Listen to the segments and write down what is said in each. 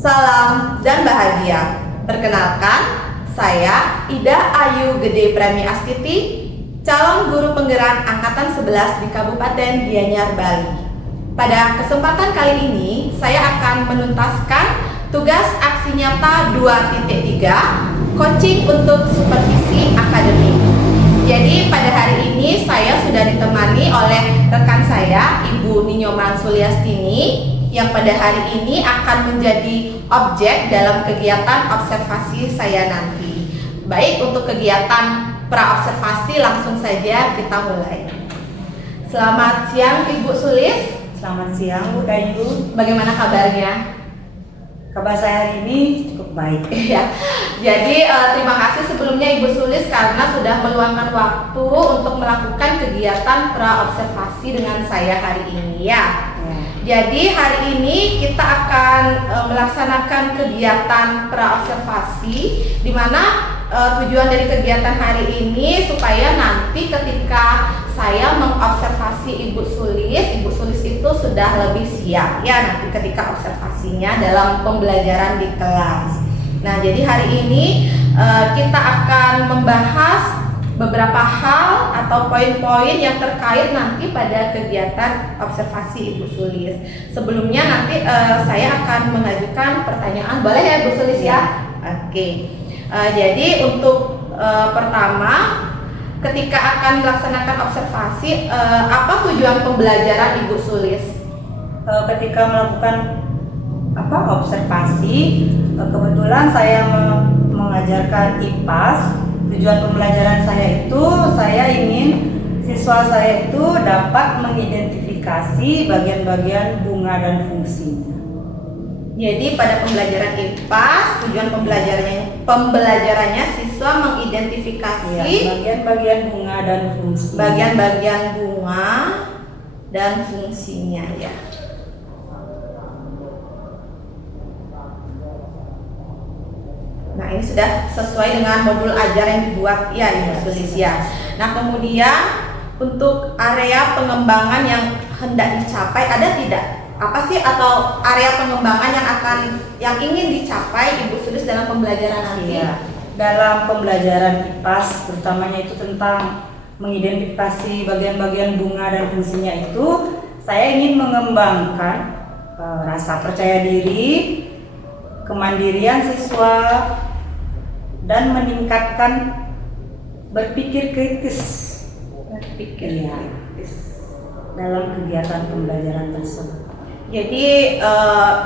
salam dan bahagia. Perkenalkan, saya Ida Ayu Gede Prami Astiti, calon guru penggerak Angkatan 11 di Kabupaten Gianyar, Bali. Pada kesempatan kali ini, saya akan menuntaskan tugas aksi nyata 2.3, coaching untuk supervisi akademik. Jadi pada hari ini saya sudah ditemani oleh rekan saya, Ibu Ninyoman Suliastini, yang pada hari ini akan menjadi objek dalam kegiatan observasi saya nanti. Baik, untuk kegiatan pra-observasi langsung saja kita mulai. Selamat siang Ibu Sulis. Selamat siang Bu Dayu. Bagaimana kabarnya? Kabar saya hari ini cukup baik. Ya. Jadi terima kasih sebelumnya Ibu Sulis karena sudah meluangkan waktu untuk melakukan kegiatan pra-observasi dengan saya hari ini ya. Jadi hari ini kita akan melaksanakan kegiatan pra-observasi, di mana tujuan dari kegiatan hari ini supaya nanti ketika saya mengobservasi Ibu Sulis itu sudah lebih siap ya nanti ketika observasinya dalam pembelajaran di kelas. Nah, jadi hari ini kita akan membahas beberapa hal atau poin-poin yang terkait nanti pada kegiatan observasi Ibu Sulis. Sebelumnya nanti saya akan mengajukan pertanyaan, boleh ya Ibu Sulis ya? Oke. Jadi untuk pertama, ketika akan melaksanakan observasi, apa tujuan pembelajaran Ibu Sulis? Ketika melakukan observasi, kebetulan saya mengajarkan IPAS. Tujuan pembelajaran saya itu, saya ingin siswa saya itu dapat mengidentifikasi bagian-bagian bunga dan fungsinya. Jadi pada pembelajaran IPAS, tujuan pembelajarannya siswa mengidentifikasi bagian-bagian bunga dan fungsi. Bagian-bagian bunga dan fungsinya ya. Nah, ini sudah sesuai dengan modul ajar yang dibuat ya Ibu Sulis ya. Nah, kemudian untuk area pengembangan yang hendak dicapai ada tidak? Apa sih atau area pengembangan yang ingin dicapai Ibu Sulis dalam pembelajaran nanti? Ya, dalam pembelajaran IPAS terutamanya itu tentang mengidentifikasi bagian-bagian bunga dan fungsinya itu, saya ingin mengembangkan rasa percaya diri, kemandirian siswa, dan meningkatkan berpikir kritis dalam kegiatan pembelajaran tersebut. Jadi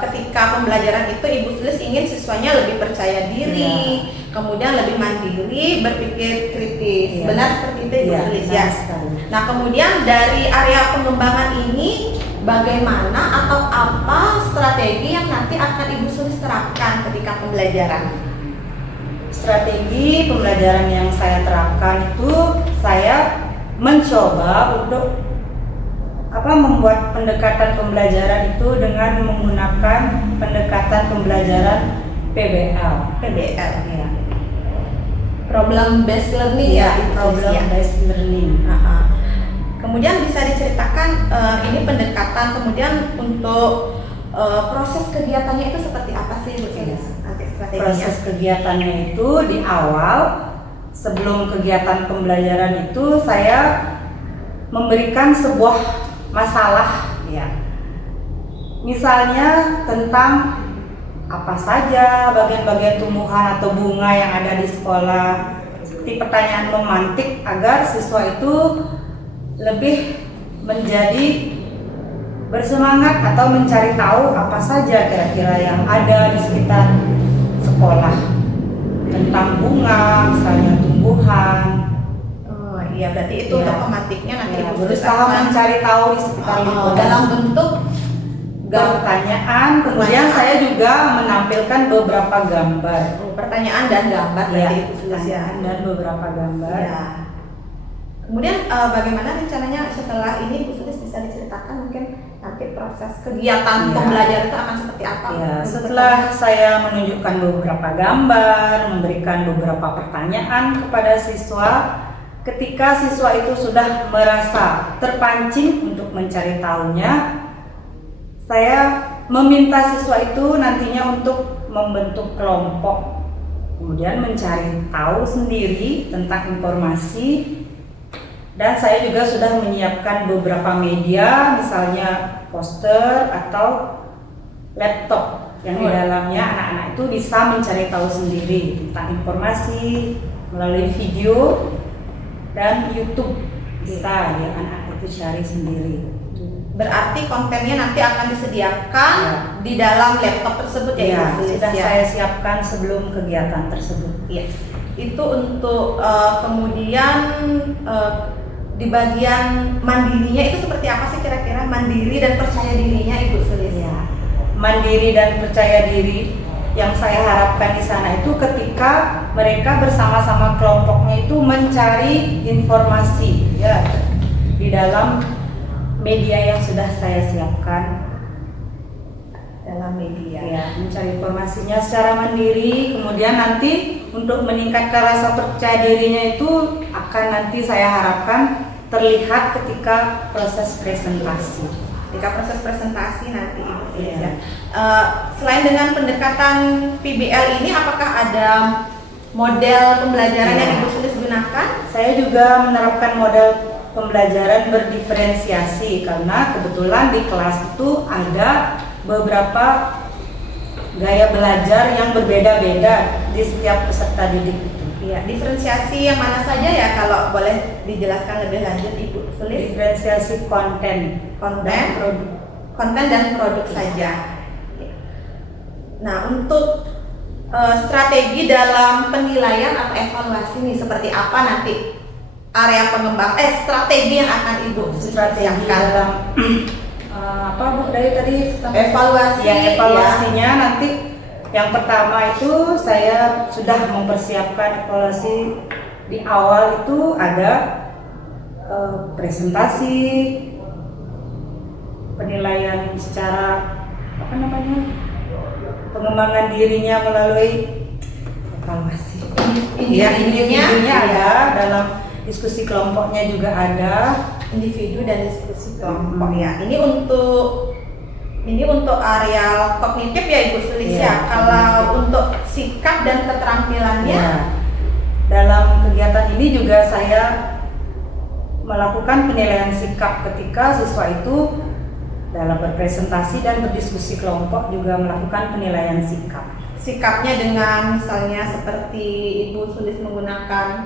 ketika pembelajaran itu Ibu Sulis ingin siswanya lebih percaya diri, kemudian lebih mandiri, berpikir kritis. Benar seperti itu Ibu Sulis ya. Nah, kemudian dari area pengembangan ini bagaimana atau apa strategi yang nanti akan Ibu Sulis terapkan ketika pembelajaran? Strategi pembelajaran yang saya terapkan itu, saya mencoba untuk membuat pendekatan pembelajaran itu dengan menggunakan pendekatan pembelajaran PBL. PBL ya. Problem based learning ya. Problem based learning. Kemudian bisa diceritakan ini pendekatan, kemudian untuk proses kegiatannya itu seperti apa sih Bu Sulis? Proses kegiatannya itu di awal, sebelum kegiatan pembelajaran itu saya memberikan sebuah masalah ya. Misalnya tentang apa saja bagian-bagian tumbuhan atau bunga yang ada di sekolah, seperti pertanyaan memantik agar siswa itu lebih menjadi bersemangat atau mencari tahu apa saja kira-kira yang ada di sekitar sekolah tentang bunga, misalnya tumbuhan. Oh iya, berarti itu untuk pematiknya nanti Ibu berusaha mencari tahu di sekitar lingkungan dalam bentuk pertanyaan. Kemudian saya juga menampilkan beberapa gambar. Pertanyaan dan gambar berarti Ibu Sulis ya. Dan beberapa gambar. Ya. Kemudian bagaimana rencananya setelah ini Bu Sulis bisa diceritakan mungkin nanti proses kegiatan pembelajaran itu akan seperti apa? Ya, setelah saya menunjukkan beberapa gambar, memberikan beberapa pertanyaan kepada siswa, ketika siswa itu sudah merasa terpancing untuk mencari tahunya, saya meminta siswa itu nantinya untuk membentuk kelompok, kemudian mencari tahu sendiri tentang informasi. Dan saya juga sudah menyiapkan beberapa media, misalnya poster atau laptop yang di dalamnya anak-anak itu bisa mencari tahu sendiri tentang informasi melalui video dan YouTube, bisa ya anak itu cari sendiri. Berarti kontennya nanti akan disediakan di dalam laptop tersebut ya, Ya, Ibu Sulis, sudah ya? saya siapkan sebelum kegiatan tersebut. Iya. Itu untuk kemudian di bagian mandirinya itu seperti apa sih kira-kira, mandiri dan percaya dirinya Ibu Sulis? Ya, mandiri dan percaya diri yang saya harapkan di sana itu ketika mereka bersama-sama kelompoknya itu mencari informasi ya di dalam media yang sudah saya siapkan. Dalam media. Ya, mencari informasinya secara mandiri, kemudian nanti untuk meningkatkan rasa percaya dirinya itu akan nanti saya harapkan terlihat ketika proses presentasi. Ketika proses presentasi nanti Ibu Sulis, Iya. ya. Selain dengan pendekatan PBL ini, apakah ada model pembelajaran yang Ibu Sulis gunakan? Saya juga menerapkan model pembelajaran berdiferensiasi karena kebetulan di kelas itu ada beberapa gaya belajar yang berbeda-beda di setiap peserta didik itu. Iya, diferensiasi yang mana saja ya kalau boleh dijelaskan lebih lanjut Ibu Sulis? Diferensiasi konten dan produk. Konten dan produk saja. Nah, untuk strategi dalam penilaian atau evaluasi nih seperti apa nanti area pengembang strategi yang akan Ibu Strategi siapkan dalam apa Bu dari tadi evaluasi ya, evaluasinya nanti yang pertama itu saya sudah mempersiapkan evaluasi di awal itu ada presentasi, penilaian secara apa namanya, pengembangan dirinya melalui evaluasi. Individunya ada, dalam diskusi kelompoknya juga ada. individu dan diskusi kelompok ya. Ini untuk areal kognitif ya Ibu Sulis ya. Kalau untuk sikap dan keterampilannya dalam kegiatan ini juga saya melakukan penilaian sikap ketika siswa itu dalam berpresentasi dan berdiskusi kelompok juga melakukan penilaian sikap. Sikapnya dengan misalnya seperti Ibu Sulis menggunakan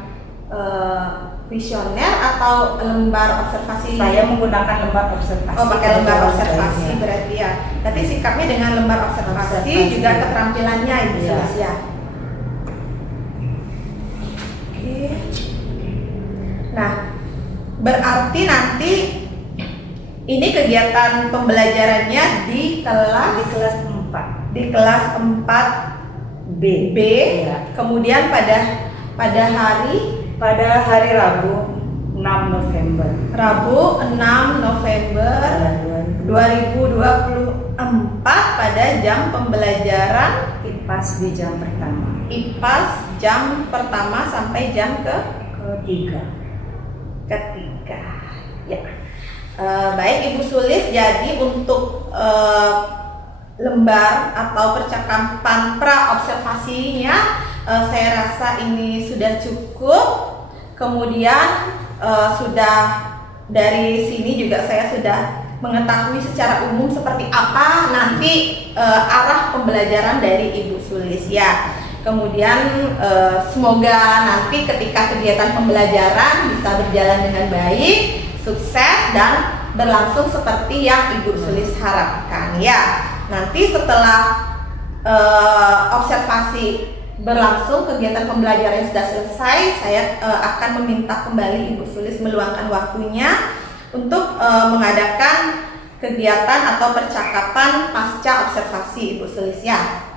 visioner atau lembar observasi? Saya menggunakan lembar observasi. Oh, pakai lembar observasi berarti ya. Berarti sikapnya dengan lembar observasi. Juga keterampilannya Ibu Sulis ya. Oke. Nah, berarti nanti ini kegiatan pembelajarannya di kelas 4. Di kelas 4 B. Ya. Kemudian pada hari Rabu 6 November. Rabu 6 November 2024 pada jam pembelajaran IPAS di jam pertama. IPAS jam pertama sampai jam ketiga. Ya. Baik Ibu Sulis, jadi untuk lembar atau percakapan pra observasinya saya rasa ini sudah cukup. Kemudian sudah dari sini juga saya sudah mengetahui secara umum seperti apa nanti arah pembelajaran dari Ibu Sulis ya. Kemudian semoga nanti ketika kegiatan pembelajaran bisa berjalan dengan baik, sukses dan berlangsung seperti yang Ibu Sulis harapkan ya. Nanti setelah observasi berlangsung, kegiatan pembelajaran sudah selesai, saya akan meminta kembali Ibu Sulis meluangkan waktunya untuk mengadakan kegiatan atau percakapan pasca observasi Ibu Sulis ya.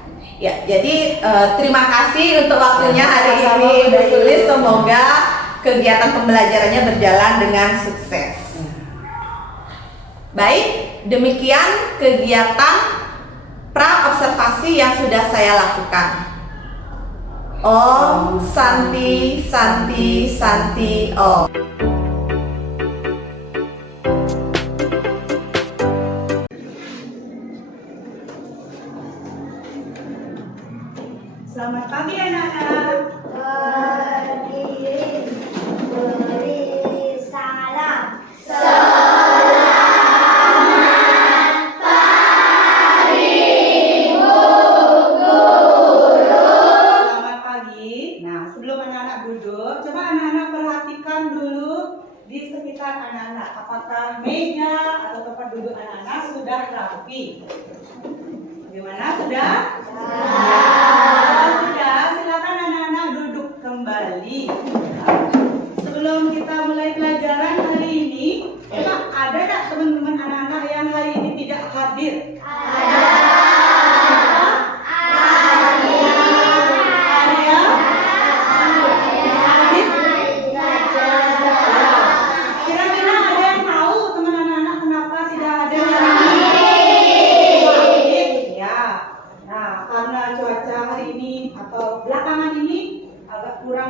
Ya, jadi terima kasih untuk waktunya hari ini Ibu Sulis. Semoga kegiatan pembelajarannya berjalan dengan sukses. Baik, demikian kegiatan pra observasi yang sudah saya lakukan. Om Santi Santi Santi Om. perhatikan anak-anak, apakah meja atau tempat duduk anak-anak sudah rapi? Bagaimana? Sudah? Sudah, silakan anak-anak duduk kembali. Sebelum kita mulai pelajaran hari ini, ada tak teman-teman anak-anak yang hari ini tidak hadir?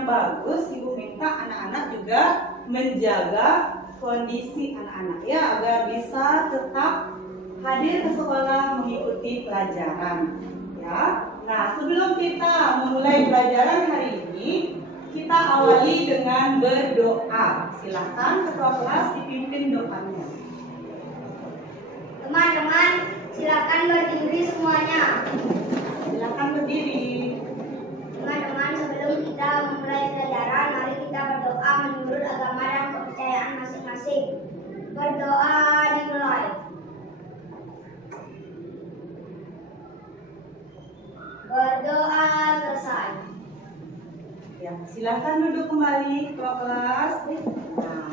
Bagus, ibu minta anak-anak juga menjaga kondisi anak-anak ya agar bisa tetap hadir ke sekolah mengikuti pelajaran ya. Nah, sebelum kita memulai pelajaran hari ini, kita awali dengan berdoa. Silakan ketua kelas dipimpin doanya. Teman-teman, silakan berdiri semuanya. Silakan berdiri. Teman-teman, sebelum kita memulai pelajaran, mari kita berdoa menurut agama dan kepercayaan masing-masing. Berdoa dimulai. Berdoa selesai. Ya, silakan duduk kembali ketua kelas. Nah,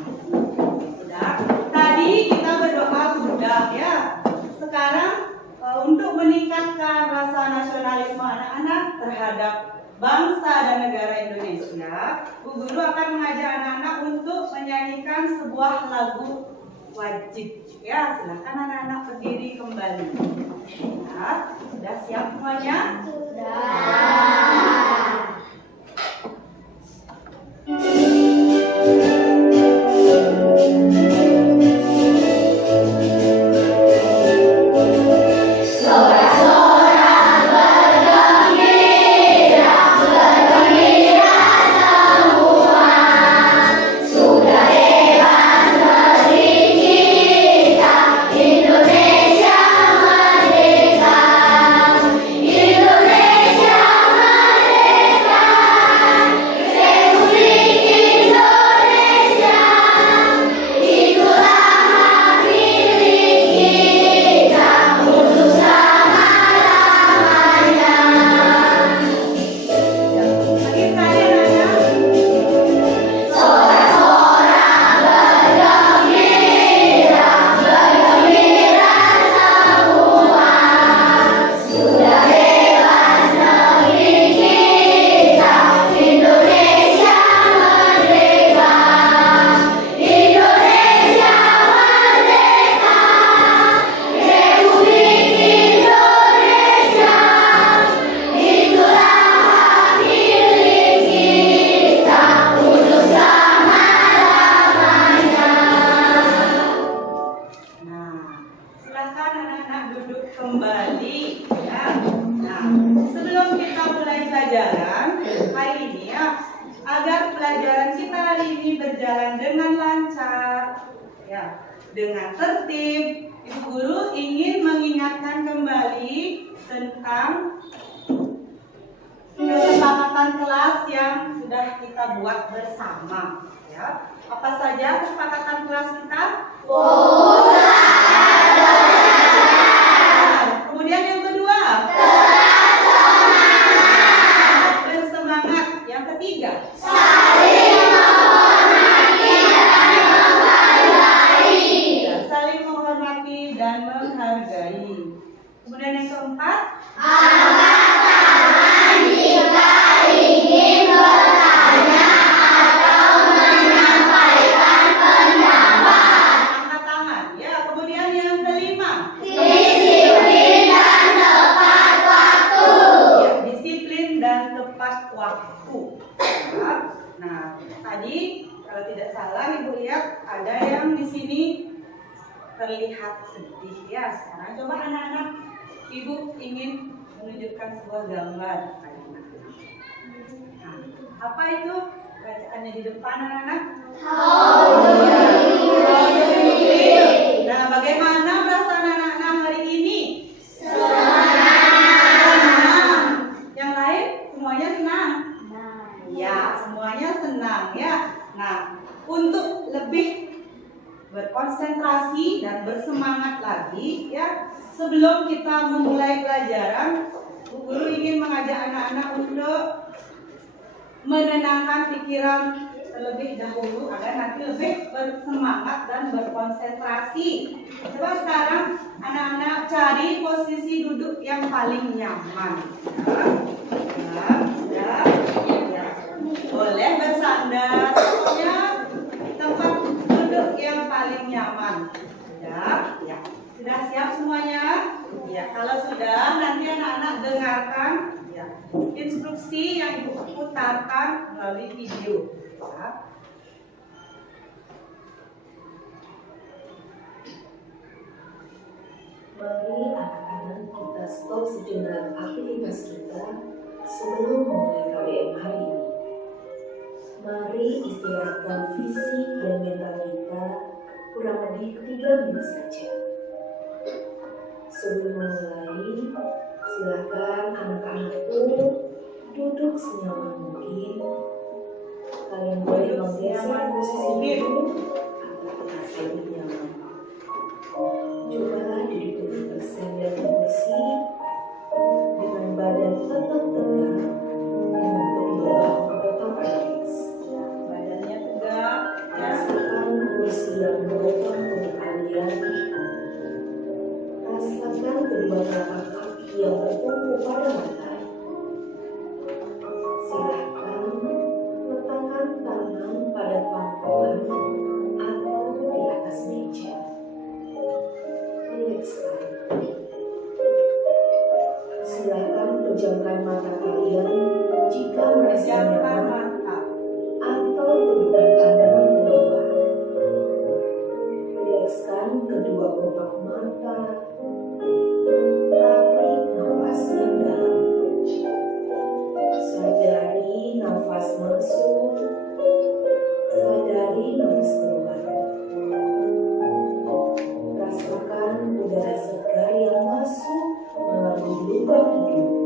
sudah. Tadi kita berdoa sudah ya. Sekarang untuk meningkatkan rasa nasionalisme anak-anak terhadap bangsa dan negara Indonesia, Bu Guru akan mengajak anak-anak untuk menyanyikan sebuah lagu wajib. Ya, silakan anak-anak berdiri kembali. Ya, sudah siap semuanya? Sudah. berjalan dengan lancar, ya, dengan tertib. Ibu Guru ingin mengingatkan kembali tentang kesepakatan kelas yang sudah kita buat bersama. Ya. Apa saja kesepakatan kelas kita? Kemudian yang kedua? Bersemangat. Yang ketiga? Saling menghormati dan menghargai. Kemudian yang keempat? Angkat tangan. Ya, kemudian yang kelima? Ya, disiplin dan tepat waktu. Ya. Nah, tadi kalau tidak salah Ibu lihat ada yang di sini terlihat sedih ya. Sekarang coba anak-anak, Ibu ingin menunjukkan sebuah gambar. Nah, apa itu bacaannya di depan anak-anak? Nah, bagaimana perasaan anak-anak hari ini? Senang. Yang lain semuanya senang? Ya, semuanya senang ya. Nah, untuk lebih berkonsentrasi dan bersemangat lagi ya. Sebelum kita memulai pelajaran, Bu Guru ingin mengajak anak-anak untuk menenangkan pikiran terlebih dahulu agar nanti lebih bersemangat dan berkonsentrasi. Coba sekarang anak-anak cari posisi duduk yang paling nyaman. Ya. Boleh bersandar, pokoknya tempat duduk yang paling nyaman. Ya. Sudah siap semuanya? Ya. Kalau sudah, nanti anak-anak dengarkan ya instruksi yang Ibu putarkan melalui video. Ya. Mari anak-anak kita stop sejenak aktivitas kita sebelum memulai KBM hari ini. Mari istirahatkan fisik dan mental kita kurang lebih 3 menit saja. Sebelum memulai, silakan anak-anakku duduk senyaman mungkin. Kalian boleh menggeser posisi duduk agar terasa lebih nyaman. Cobalah duduk bersandar di kursi dengan badan tetap tegak, dengan kedua bahu tetap rileks. Badannya tegak. Rasakan kursi yang menopang tubuh kalian. Rasakan kedua telapak kaki yang bertumpu pada lantai. Silakan letakkan tangan pada pangkuan atau di atas meja. Rilekskan. Silakan pejamkan mata kalian jika merasa Pejamkan nyaman mata. atau berikan pandangan ke bawah. Rilekskan kedua kelopak mata. Tarik nafas yang dalam. Sadari nafas masuk. Sadari nafas keluar. Rasakan udara segar yang masuk melalui lubang hidung.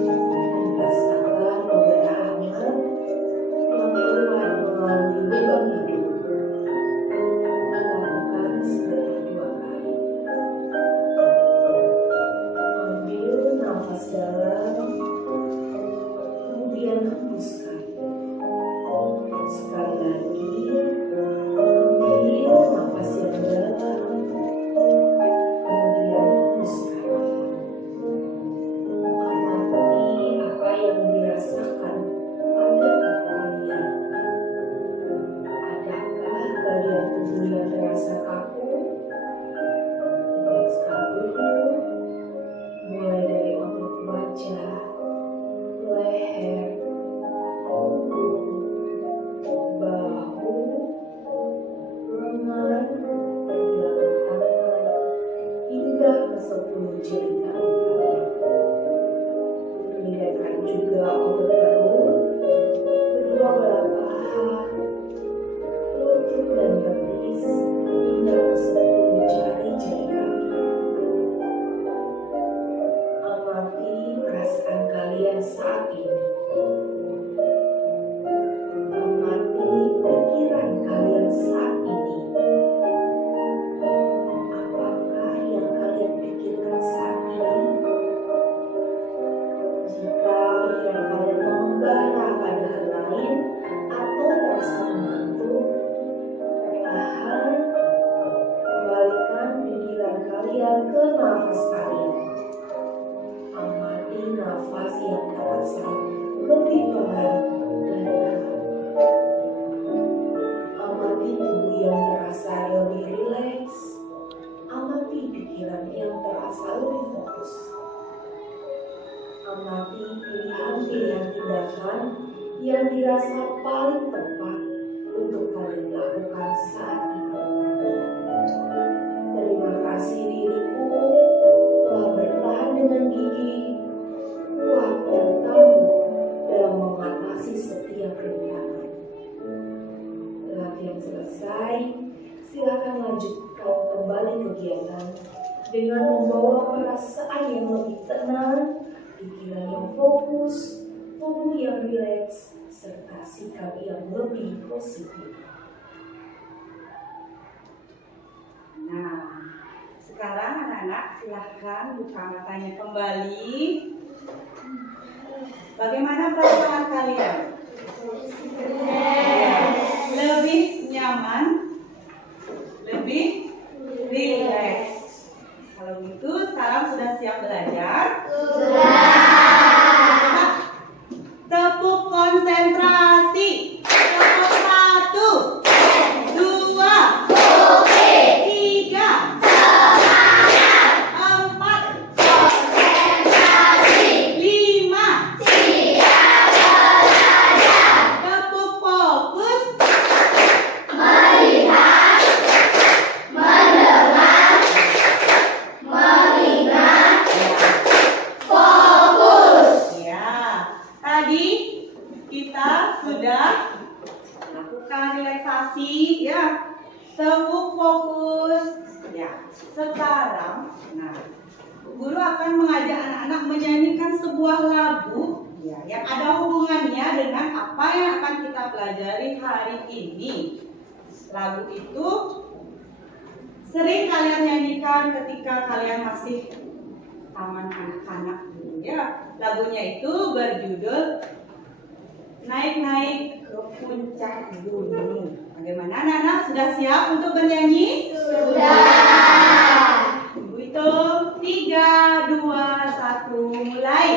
Dan rasakan udara hangat yang keluar melalui lubang hidung. Lakukan sebanyak 2 kali. Ambil nafas dalam, kemudian hembuskan. Sekali lagi, ambil nafas yang dalam, kemudian hembuskan. Amati apa yang dirasakan pada kaki kalian. Adakah bagian tubuh yang terasa kaku? Rilekskan dulu, mulai dari otot wajah, leher, bahu, lengan, pergelangan tangan, hingga ke 10 jari tangan kalian. Perlihatkan juga otot perut, kedua belah paha, lutut dan betis, hingga ke 10 jari-jari kaki. Amati perasaan kalian saat ini. Amati pikiran kalian saat ini. Apakah yang kalian pikirkan saat ini? Jika pikiran kalian membara pada hal lain atau terasa mengantuk, tahan, kembalikan pikiran kalian ke nafas kalian. Amati nafas yang terasa lebih pelan dan dalam. Amati tubuh yang terasa lebih rileks. Amati pikiran yang terasa lebih fokus. Amati pilihan-pilihan tindakan yang dirasa paling tepat untuk kalian lakukan saat ini. Terima kasih diriku telah bertahan dengan gigih, kuat dan tangguh dalam mengatasi setiap rintangan. Latihan selesai, silakan lanjutkan kembali kegiatan dengan membawa perasaan yang lebih tenang, pikiran yang fokus, tubuh yang rileks, serta sikap yang lebih positif. anak-anak silahkan buka matanya kembali. Bagaimana perasaan kalian? Lebih nyaman? Lebih rileks? Kalau gitu sekarang sudah siap belajar? Tepuk konsentrasi. Tepuk 1, 2, 3, 4, 5. Tepuk fokus. Ya, tadi kita sudah lakukan relaksasi ya. Tepuk fokus. Ya, sekarang guru akan mengajak anak-anak menyanyikan sebuah lagu ya yang ada hubungannya dengan apa yang akan kita pelajari hari ini. Lagu itu sering kalian nyanyikan ketika kalian masih taman anak-anak dulu ya. Lagunya itu berjudul Naik-naik ke Puncak Gunung. Bagaimana anak-anak, sudah siap untuk bernyanyi? Sudah. Ibu hitung 3, 2, 1, mulai.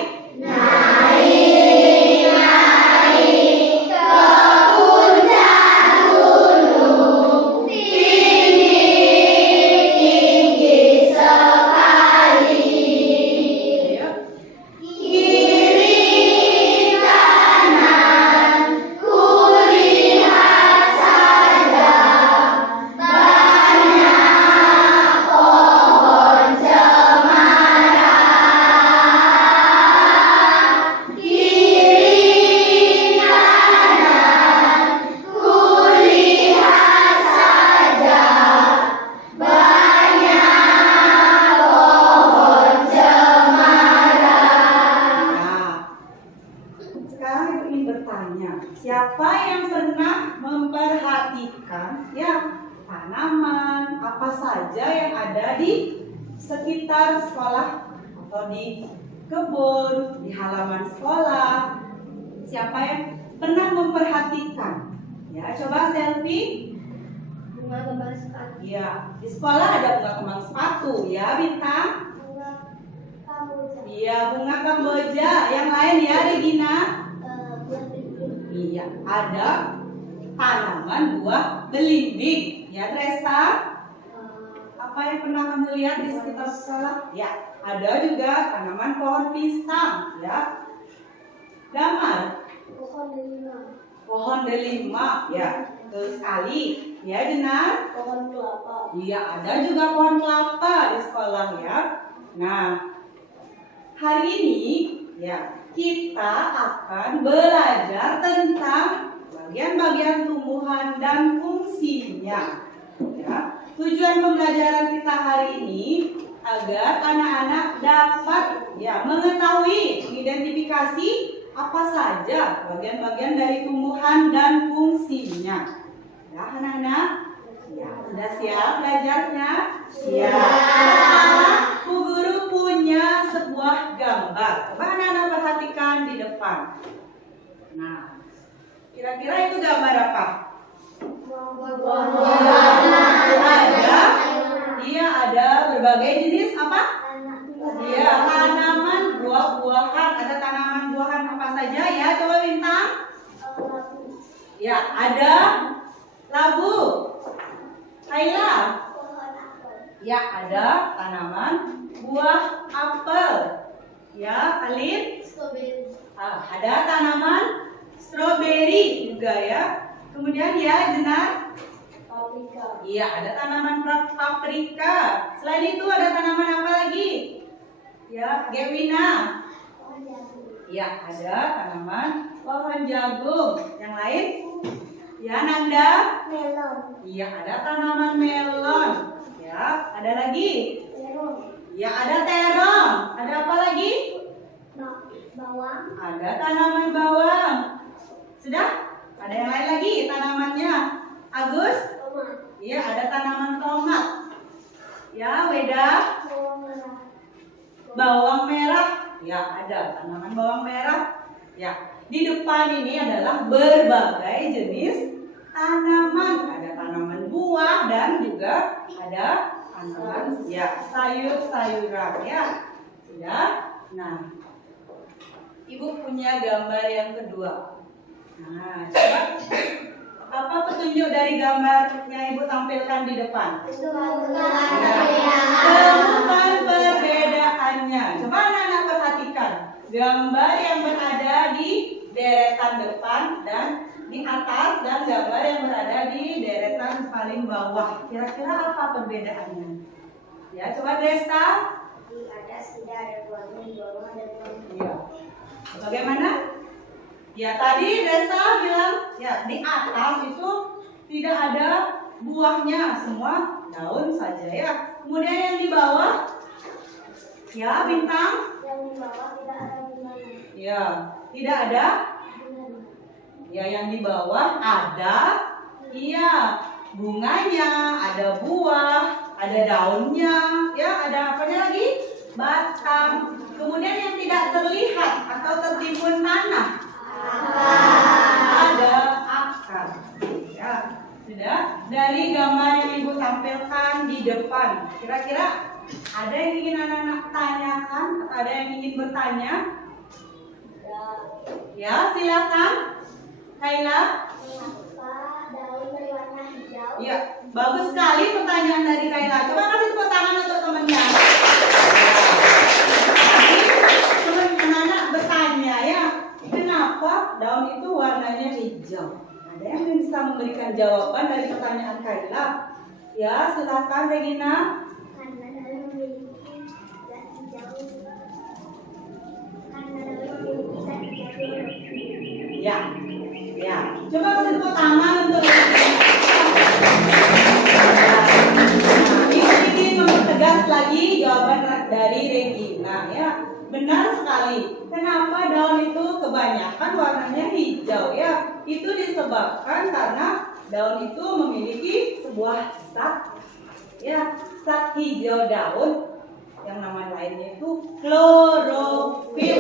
Sekarang ingin bertanya, siapa yang pernah memperhatikan ya tanaman apa saja yang ada di sekitar sekolah atau di kebun, di halaman sekolah? Siapa yang pernah memperhatikan? Ya, coba selfie. Bunga kembang sepatu. Ya, di sekolah ada bunga kembang sepatu ya, Bintang. Bunga kamboja. Iya, bunga kamboja. Yang lain ya, Regina. Buah belimbing. Iya, ada tanaman buah belimbing. Ya, Tresta. Apa yang pernah kamu lihat di sekitar sekolah? Ya, ada juga tanaman pohon pisang. Ya, Damar. Pohon delima. Pohon delima. Ya, betul sekali. Ya, Jenar. Pohon kelapa. Iya, ada juga pohon kelapa di sekolah ya. Nah, hari ini ya kita akan belajar tentang bagian-bagian tumbuhan dan fungsinya. Ya, tujuan pembelajaran kita hari ini agar anak-anak dapat ya mengetahui, mengidentifikasi apa saja bagian-bagian dari tumbuhan dan fungsinya. Ya, anak-anak, ya sudah siap belajarnya? Siap. Bu Guru punya sebuah gambar. Coba anak-anak perhatikan di depan. Nah, kira-kira itu gambar apa? Ada berbagai jenis apa? Iya, tanaman buah-buahan. Ada tanaman buahan apa saja ya? Coba Bintang. Ya, ada labu. Kaila. Ya, ada tanaman buah apel. Ya, Alin. Ada tanaman stroberi juga ya. Kemudian ya, Jenar. Iya, ada tanaman paprika. Selain itu ada tanaman apa lagi? Ya, Gewina. Ya, ada tanaman pohon jagung. Yang lain? Ya, Nanda. Melon. Iya, ada tanaman melon. Ya, ada lagi? Ya, ada terong. Ada apa lagi? Bawang. Ada tanaman bawang. Sudah? Ada yang lain lagi tanamannya? Agus? Tomat. Iya, ada tanaman tomat. Ya, Weda? Bawang bawang merah. Ya, ada tanaman bawang merah. Ya, di depan ini adalah berbagai jenis tanaman. Ada tanaman buah dan juga ada tanaman ya sayur-sayuran ya. Sudah? Nah, Ibu punya gambar yang kedua. Nah, coba apa petunjuk dari gambar yang Ibu tampilkan di depan? Temukan perbedaannya. Coba anak-anak perhatikan gambar yang berada di deretan depan dan di atas dan gambar yang berada di deretan paling bawah. Kira-kira apa perbedaannya? Ya, coba Desta. Di atas tidak ada buahnya, di bawah ada buahnya. Ya. Bagaimana? Ya, tadi Desta bilang ya di atas itu tidak ada buahnya, semua daun saja ya. Kemudian yang di bawah ya Bintang. Yang di bawah tidak ada bunganya. Ya, tidak ada. Ya, yang di bawah ada iya bunganya, ada buah, ada daunnya, ya ada apanya lagi? Batang. Kemudian yang tidak terlihat atau tertimbun tanah. Ada akar. Ya, sudah. Dari gambar yang Ibu tampilkan di depan, kira-kira ada yang ingin anak-anak tanyakan atau ada yang ingin bertanya? Ya, silakan. Kaila. Kenapa daun berwarna hijau? Ya, bagus sekali pertanyaan dari Kaila. Coba kasih tepuk tangan untuk temannya. Teman anak bertanya ya, kenapa daun itu warnanya hijau? Ada yang bisa memberikan jawaban dari pertanyaan Kaila? Ya, silakan Regina. Karena daun memiliki zat hijau. Karena daun memiliki zat hijau. Ya, ya. Coba kasih tepuk tangan untuk Ibu ingin mempertegas lagi jawaban dari Regina ya. Benar sekali. Kenapa daun itu kebanyakan warnanya hijau ya? Itu disebabkan karena daun itu memiliki sebuah zat ya, zat hijau daun yang nama lainnya itu klorofil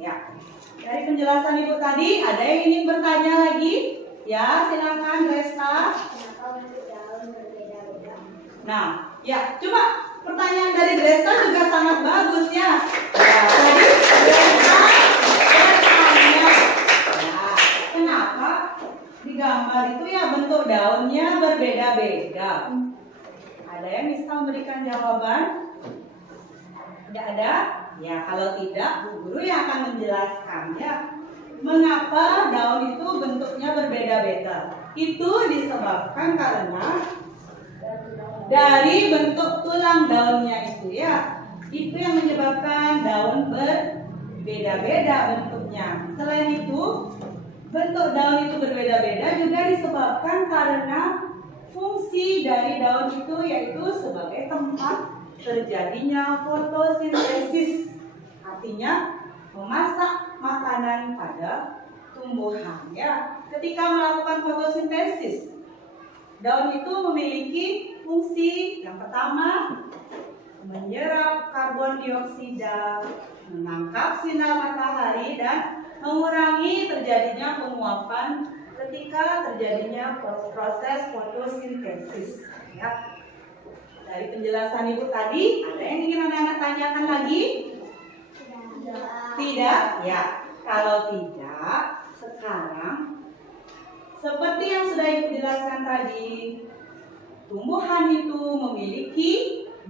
ya. Dari penjelasan Ibu tadi, ada yang ingin bertanya lagi? Ya, silakan Resta. Kenapa bentuk daun berbeda-beda? Nah, ya, coba pertanyaan dari Resta juga sangat bagus ya. Ya, tadi Resta bertanya, ya, kenapa di gambar itu ya bentuk daunnya berbeda-beda? Ada yang bisa memberikan jawaban? Tidak ada? Ya, kalau tidak, Bu Guru yang akan menjelaskan ya. Mengapa daun itu bentuknya berbeda-beda? Itu disebabkan karena dari bentuk tulang daunnya itu ya. Itu yang menyebabkan daun berbeda-beda bentuknya. Selain itu, bentuk daun itu berbeda-beda juga disebabkan karena fungsi dari daun itu yaitu sebagai tempat terjadinya fotosintesis, artinya memasak makanan pada tumbuhan ya. Ketika melakukan fotosintesis, daun itu memiliki fungsi yang pertama menyerap karbon dioksida, menangkap sinar matahari dan mengurangi terjadinya penguapan ketika terjadinya proses fotosintesis ya. Dari penjelasan Ibu tadi, ada yang ingin anak-anak tanyakan lagi? Tidak? Ya. Kalau tidak, sekarang seperti yang sudah Ibu jelaskan tadi, tumbuhan itu memiliki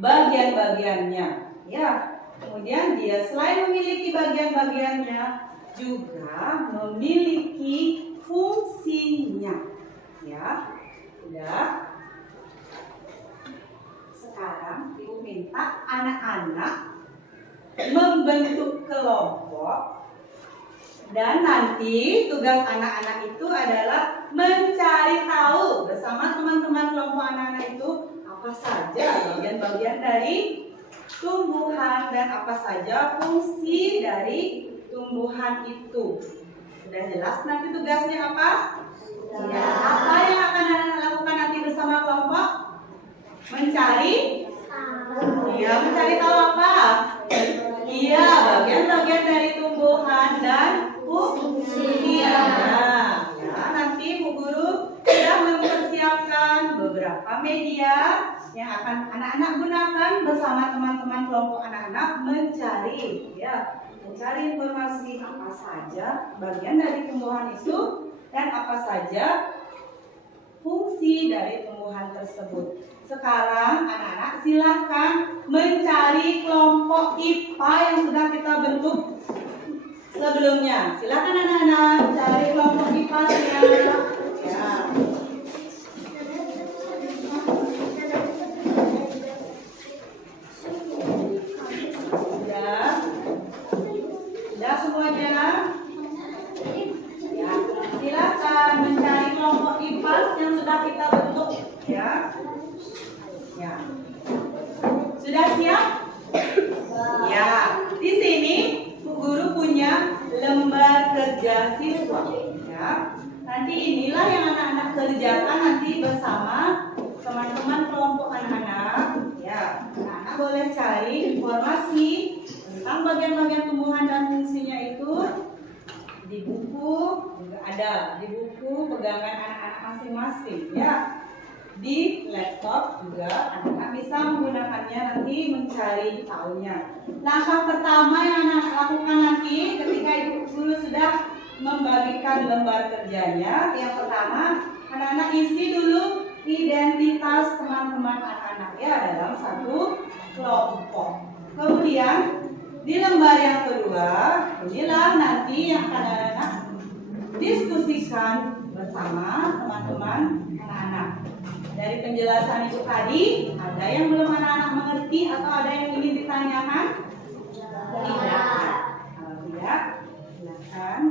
bagian-bagiannya. Ya. Kemudian dia selain memiliki bagian-bagiannya, juga memiliki fungsinya. Ya. Sudah. Sekarang Ibu minta anak-anak membentuk kelompok dan nanti tugas anak-anak itu adalah mencari tahu bersama teman-teman kelompok anak-anak itu apa saja bagian-bagian dari tumbuhan dan apa saja fungsi dari tumbuhan itu. Sudah jelas nanti tugasnya apa? Ya, apa yang akan anak-anak lakukan nanti bersama kelompok? Mencari tahu apa? Iya, bagian-bagian dari tumbuhan dan fungsinya. Ya, nanti Bu Guru sudah mempersiapkan beberapa media yang akan anak-anak gunakan bersama teman-teman kelompok anak-anak mencari informasi apa saja bagian dari tumbuhan itu dan apa saja fungsi dari tumbuhan tersebut. Sekarang anak-anak silakan mencari kelompok IPA yang sudah kita bentuk sebelumnya. Silakan anak-anak cari kelompok IPA ya. Sudah semuanya? Ya, silakan mencari kelompok IPA yang sudah kita bentuk ya. Ya. Sudah siap? Ya, di sini Bu Guru punya lembar kerja siswa ya. Nanti inilah yang anak-anak kerjakan nanti bersama teman-teman kelompok anak-anak ya. Anak-anak boleh cari informasi tentang bagian-bagian tumbuhan dan fungsinya itu di buku juga ada, di buku pegangan anak-anak masing-masing ya. Di laptop juga anak-anak bisa menggunakannya nanti mencari tahunya. Langkah pertama yang anak lakukan nanti ketika Ibu Guru sudah membagikan lembar kerjanya, yang pertama anak-anak isi dulu identitas teman-teman anak-anak ya dalam satu kelompok. Kemudian di lembar yang kedua, inilah nanti yang akan anak-anak diskusikan bersama teman-teman anak-anak. Dari penjelasan itu tadi, ada yang belum anak-anak mengerti atau ada yang ingin ditanyakan? Tidak. Kalau tidak, silakan.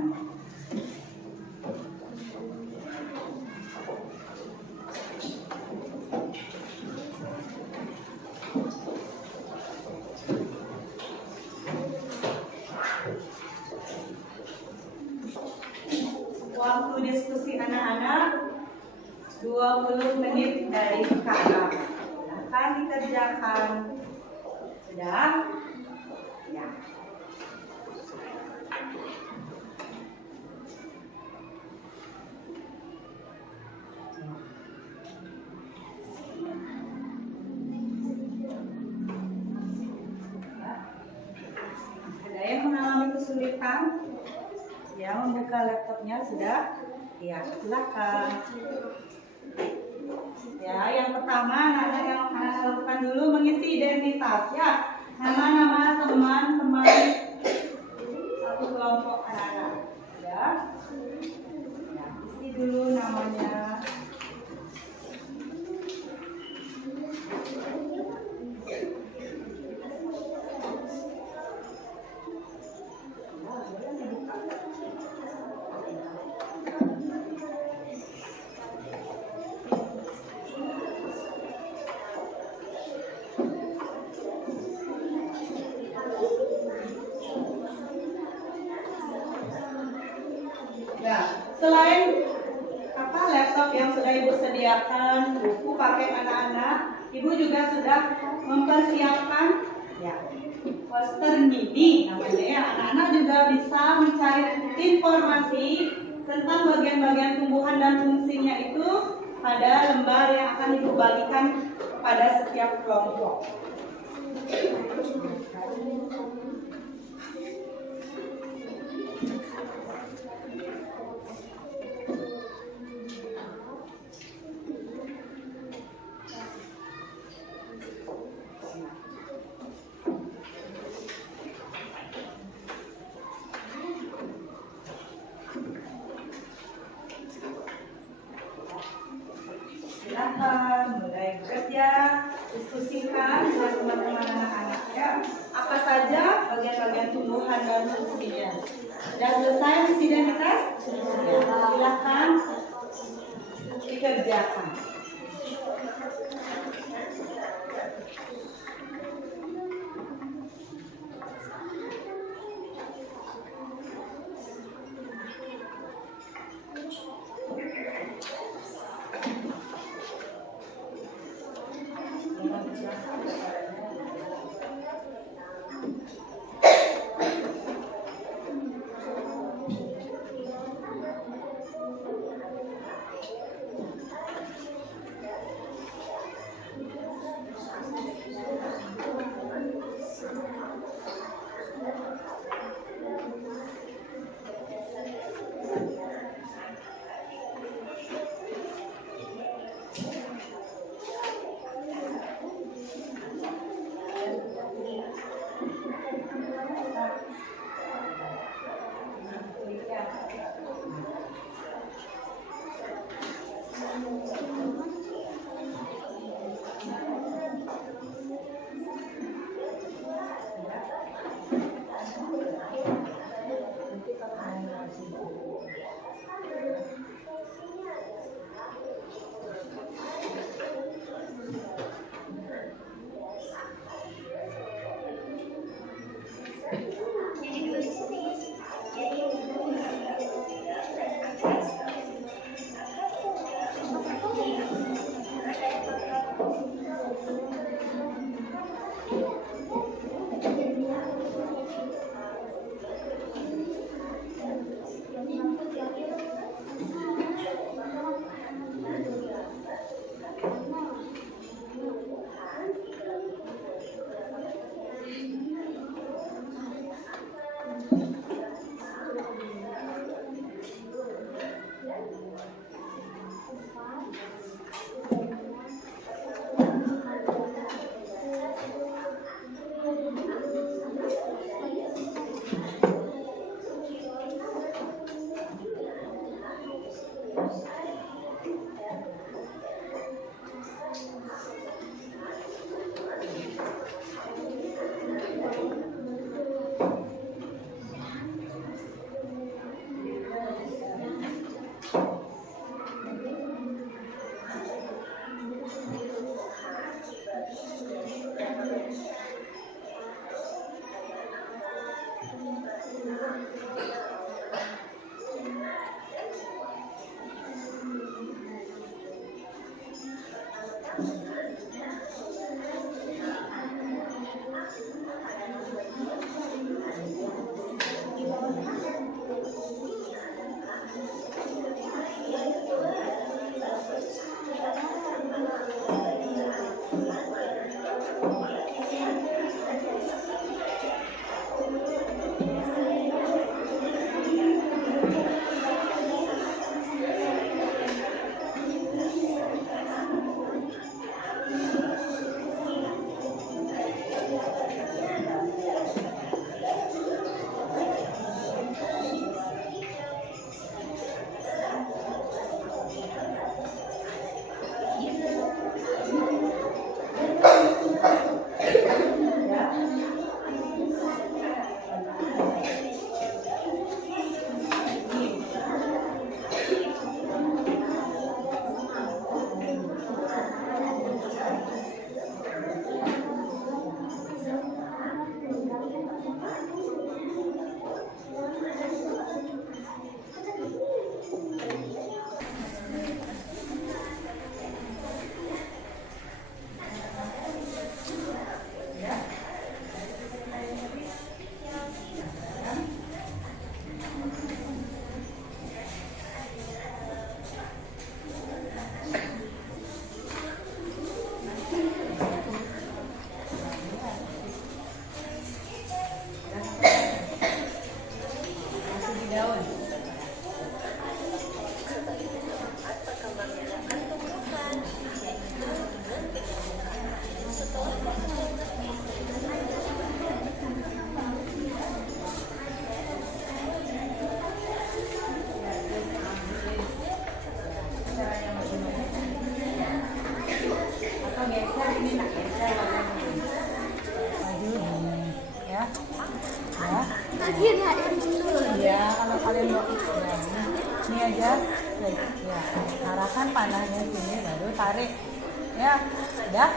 Waktu diskusi anak-anak 20 menit dari sekarang. Silakan dikerjakan. Sudah? Ya. Ada yang mengalami kesulitan? Ya, membuka laptopnya sudah? Ya, silakan. Ya, yang pertama anak-anak yang akan lakukan dulu mengisi identitas ya. Nama-nama teman-teman satu kelompok anak-anak. Ya. Ya, isi dulu namanya. Selain laptop yang sudah Ibu sediakan, buku paket anak-anak, Ibu juga sudah mempersiapkan poster mini namanya ya. Anak-anak juga bisa mencari informasi tentang bagian-bagian tumbuhan dan fungsinya itu pada lembar yang akan Ibu bagikan kepada setiap kelompok. Silakan mulai bekerja, diskusikan dengan teman-teman anak-anak ya. Apa saja bagian-bagian tumbuhan dan fungsinya. Sudah selesai mengisi identitas? Ya, silakan dikerjakan. Ya, kalau kalian mau ini aja, ya, arahkan panahnya sini, baru tarik, ya, udah.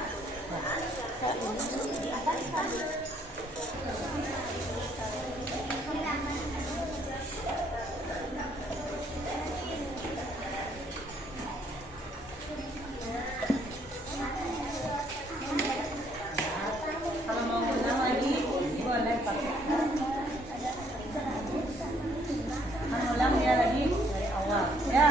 Kalau mau ngulang lagi, boleh pakai. Ulang dia lagi dari awal, ya.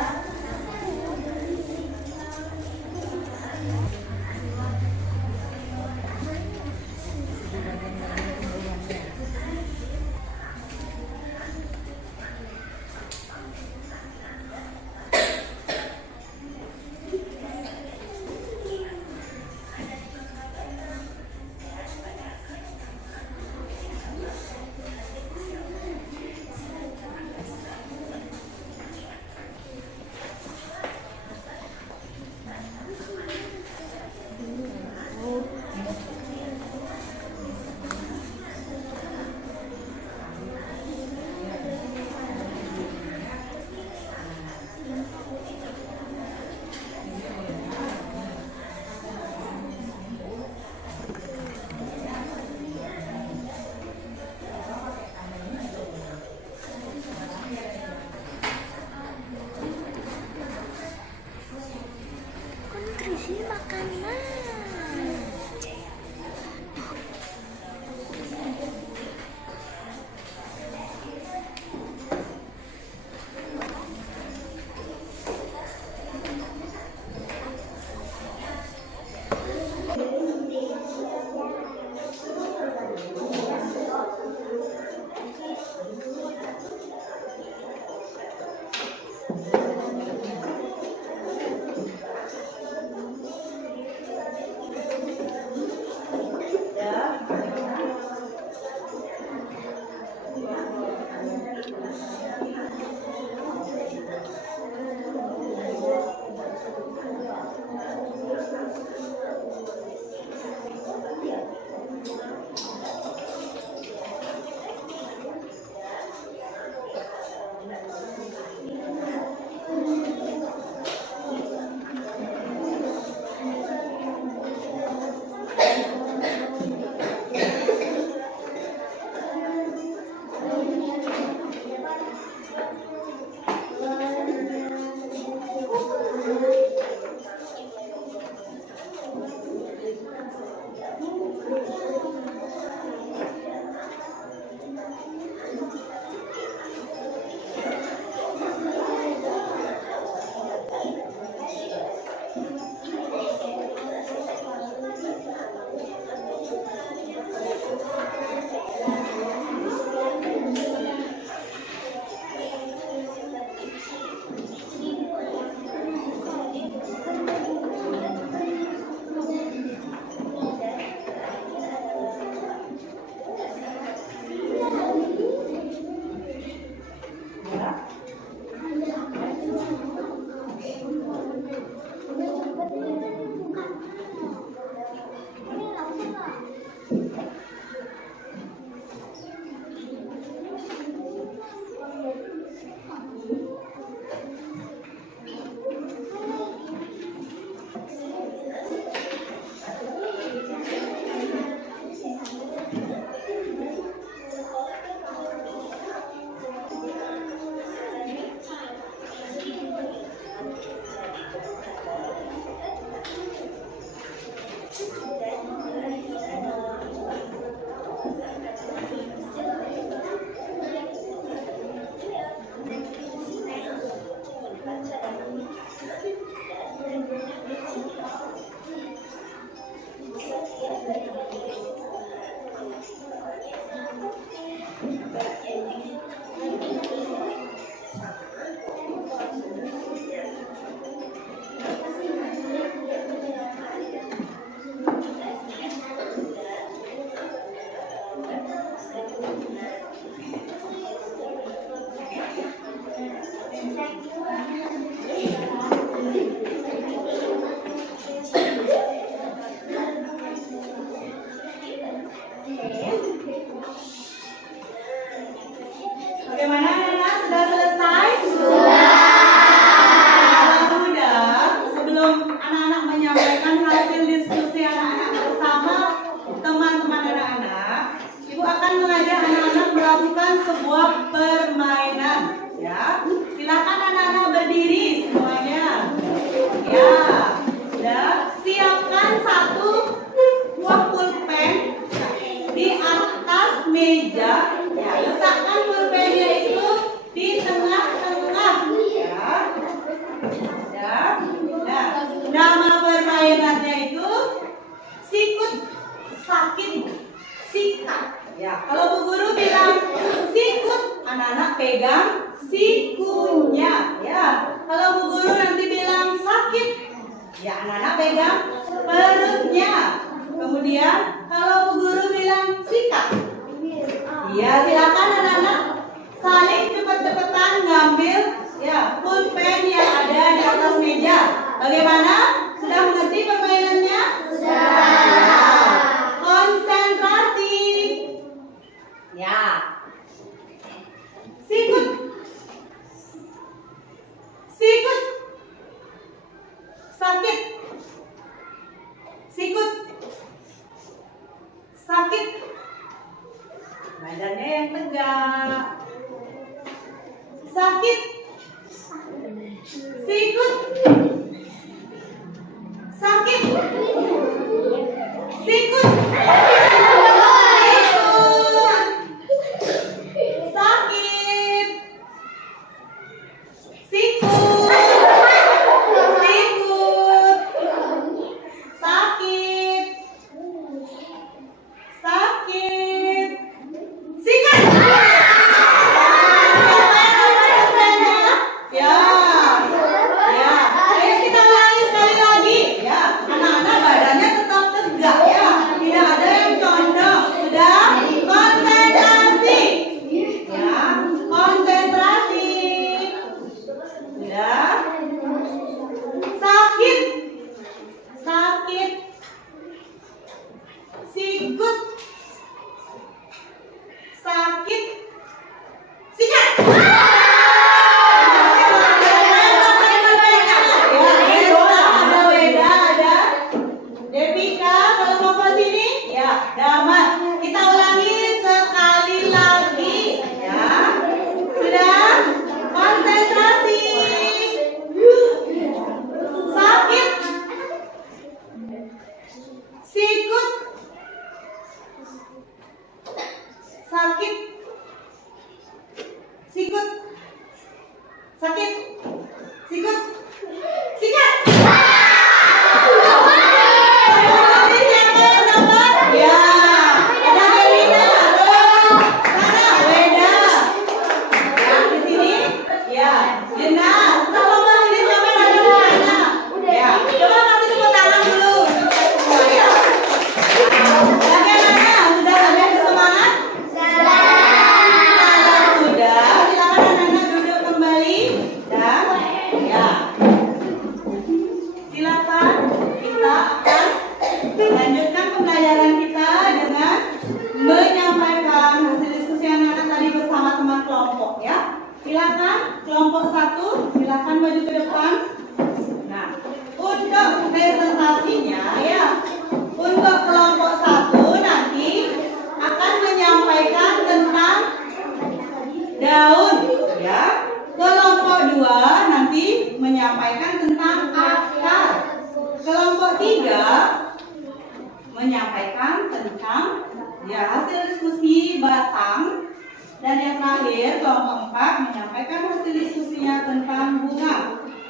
Bagaimana anak-anak? Sudah selesai? Sudah. Sudah. Sebelum anak-anak menyampaikan hasil diskusi anak-anak bersama teman-teman anak-anak, Ibu akan mengajak anak-anak melakukan sebuah permainan. Ya, silakan anak-anak berdiri semuanya. Ya, dan siapkan satu buah pulpen di atas meja. Ya, letakkan pulpennya itu di tengah-tengah. Ya, ya. Nama permainannya itu sikut, sakit, sikat. Ya, kalau Bu Guru bilang sikut, anak-anak pegang sikunya. Ya, kalau Bu Guru nanti bilang sakit, ya anak-anak pegang perutnya. Kemudian kalau Bu Guru bilang sikat, ya silakan anak-anak saling cepet-cepetan ngambil ya pulpen yang ada di atas meja. Bagaimana? Sudah mengerti permainannya? Sudah. Konsentrasi. Ya. Sikut. Sikut. Sakit. Sikut. Sakit. Badannya yang tegak. Sakit. Sikut. Sakit. Sikut. Sikut. Sakit. damai. Kita ulangi sekali lagi, ya. Sudah? Konsentrasi. Sakit. Sikut. Sakit. Sikut. Sakit. Sikut. Sikat. Ya, ada Elina. Sana, Weda. Yang di sini, ya, Jena. Tolong ini sampai ada mana? Ya, coba kasih tepuk tangan dulu. Bagaimana? Sudah ada semangat? Kalau sudah, silakan anak-anak duduk kembali dan ya. Silakan kita akan lanjutkan pembelajaran kita dengan menyampaikan hasil diskusi anak-anak tadi bersama teman kelompok, ya. Silakan kelompok 1, silakan maju ke depan. Nah, untuk presentasinya, ya, untuk kelompok 1 nanti akan menyampaikan tentang daun, ya. Kelompok 2 nanti menyampaikan tentang akar. Kelompok 3 menyampaikan tentang ya hasil diskusi batang. Dan yang terakhir kelompok 4 menyampaikan hasil diskusinya tentang bunga.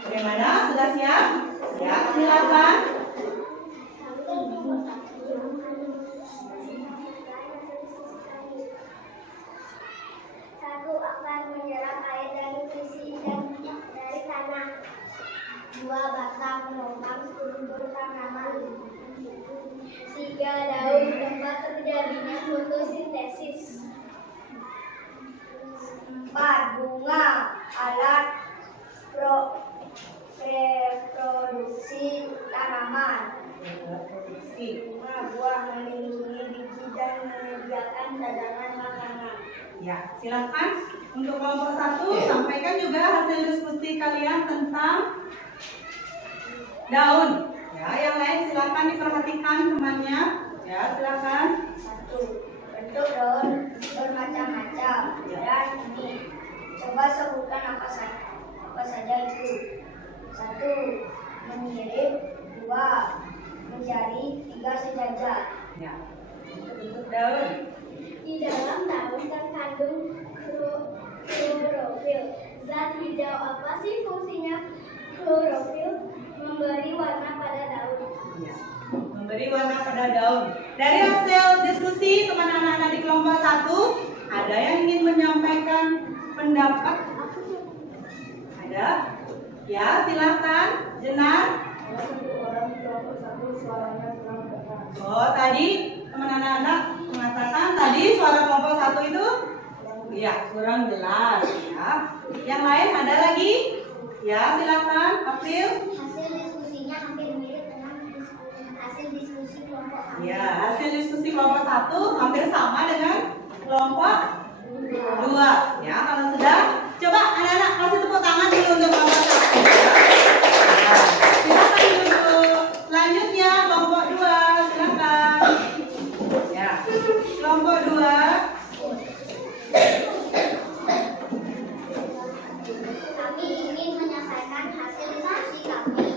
Bagaimana? Sudah siap? Siap, silakan. Satu akan menyerap air dari visi dan dari tanah. 2 batang menopang struktur tanaman. 3 daun tempat terjadinya fotosintesis. 4 bunga alat reproduksi tanaman. Bunga buah melindungi biji dan menyediakan cadangan makanan. Ya, silakan untuk kelompok 1 sampaikan juga hasil diskusi kalian tentang daun. Ya, yang lain silakan diperhatikan temannya. Ya, silakan. 1. Bentuk daun bermacam-macam. Dan ini coba sebutkan apa saja itu. 1. Mengirim. 2. Menjari. 3. Sejajar. Ya, bentuk daun. Di dalam daun terkandung klorofil. Zat hijau apa sih fungsinya klorofil? Memberi warna pada daun. Ya, memberi warna pada daun. Dari hasil diskusi teman anak-anak di kelompok 1, ada yang ingin menyampaikan pendapat? Ada? Ya, silakan. Jenar. Oh, tadi teman anak-anak mengatakan tadi suara kelompok 1 itu ya kurang jelas, ya. Yang lain ada lagi? Ya, silakan. April. Hasil diskusinya hampir mirip dengan hasil diskusi kelompok A. Ya, hasil diskusi kelompok 1 hampir sama dengan kelompok 2. Ya, kalau sudah, coba anak-anak kasih tepuk tangan dulu untuk kelompok 1. Ya, silakan duduk. Selanjutnya kelompok 2, silakan. Ya, kelompok 2. Kami ingin menyampaikan hasil diskusi kami.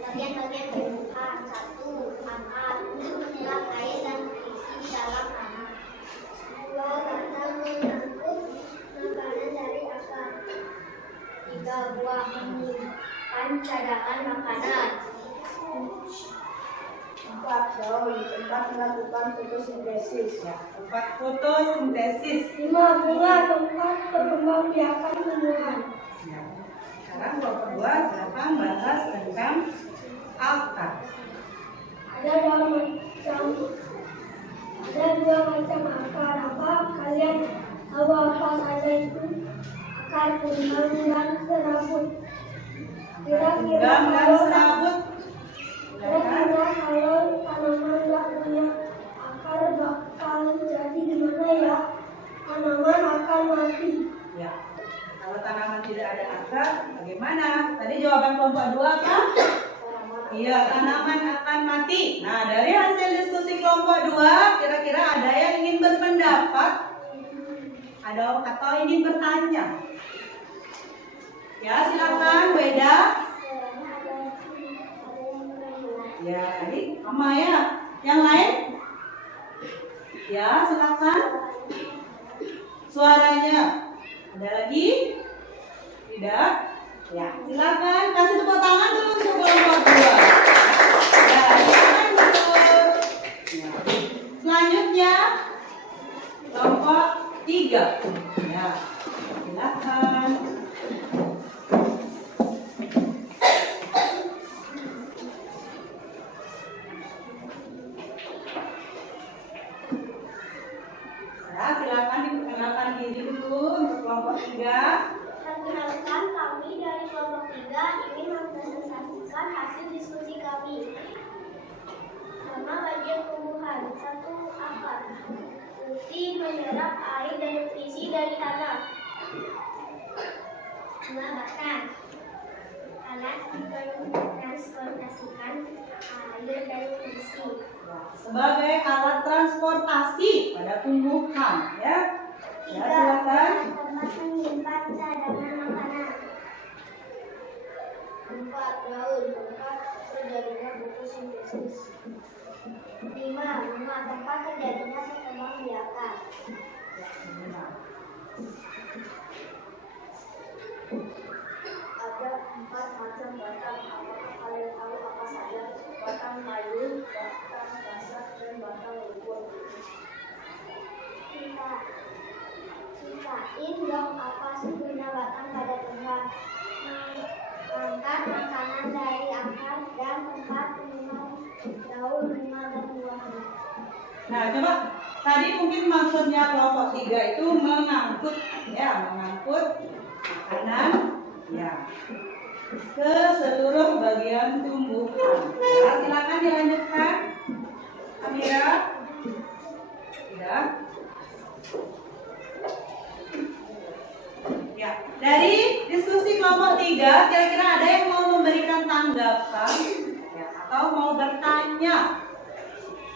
Bagian-bagian tumbuhan. 1. Akar untuk menyerap air dan isi di dalam tanah. 2. Batang mengangkut makanan dari akar. 3. Buah menyimpan cadangan makanan. 4 daun tempat melakukan fotosintesis. Ya, tempat fotosintesis. 5. Bunga tempat berkembang biakan tumbuhan. Ya. Sekarang kelompok 2 silakan bahas tentang akar. Ada dua macam akar. Apa kalian tahu apa saja itu? Akar punggang dan serabut. Kira-kira Dan kalau serabut. kira-kira kalau tanaman nggak punya akar bakal jadi gimana ya? Tanaman akan mati. Ya. Kalau tanaman tidak ada akar, bagaimana? Tadi jawaban kelompok 2 kan? Iya, tanaman akan mati. Nah, dari hasil diskusi kelompok 2, kira-kira ada yang ingin berpendapat? Atau ingin bertanya? Ya, silakan Weda. Ya, tadi sama ya. Yang lain? Ya, silakan. Suaranya. Ada lagi? Tidak? Ya, silakan kasih tepuk tangan dulu untuk kelompok 2. Ya, silakan dulu. Ya. Selanjutnya kelompok 3. Ya, silakan. Ya, silakan diperkenalkan diri dulu untuk kelompok 3. Perkenalkan, kami dari kelompok 3 ingin mempresentasikan hasil diskusi kami. Nama bagian tumbuhan, 1 akar. Fungsi menyerap air dan nutrisi dari tanah. 2 batang. Alat transportasikan air dan nutrisi. Sebagai alat transportasi pada tumbuhan, ya. Ya, 3 silakan. tempat menyimpan cadangan makanan. 4 daun tempat terjadinya fotosintesis. 5 tempat terjadinya perkembangbiakan. Ada 4 macam batang. Apakah kalian tahu apa saja? Batang kayu, batang basah, dan batang lumpur. Ceritain dong apa sih guna batang pada tumbuhan. Mengangkat makanan dari akar dan tempat menimang daun, bunga, dan buahnya. Nah, coba tadi mungkin maksudnya kelompok 3 itu mengangkut, ya, mengangkut makanan, ya, ke seluruh bagian tumbuhan. Ya, silakan dilanjutkan, Amira. Tidak. Ya, dari diskusi kelompok 3, kira-kira ada yang mau memberikan tanggapan, ya, atau mau bertanya?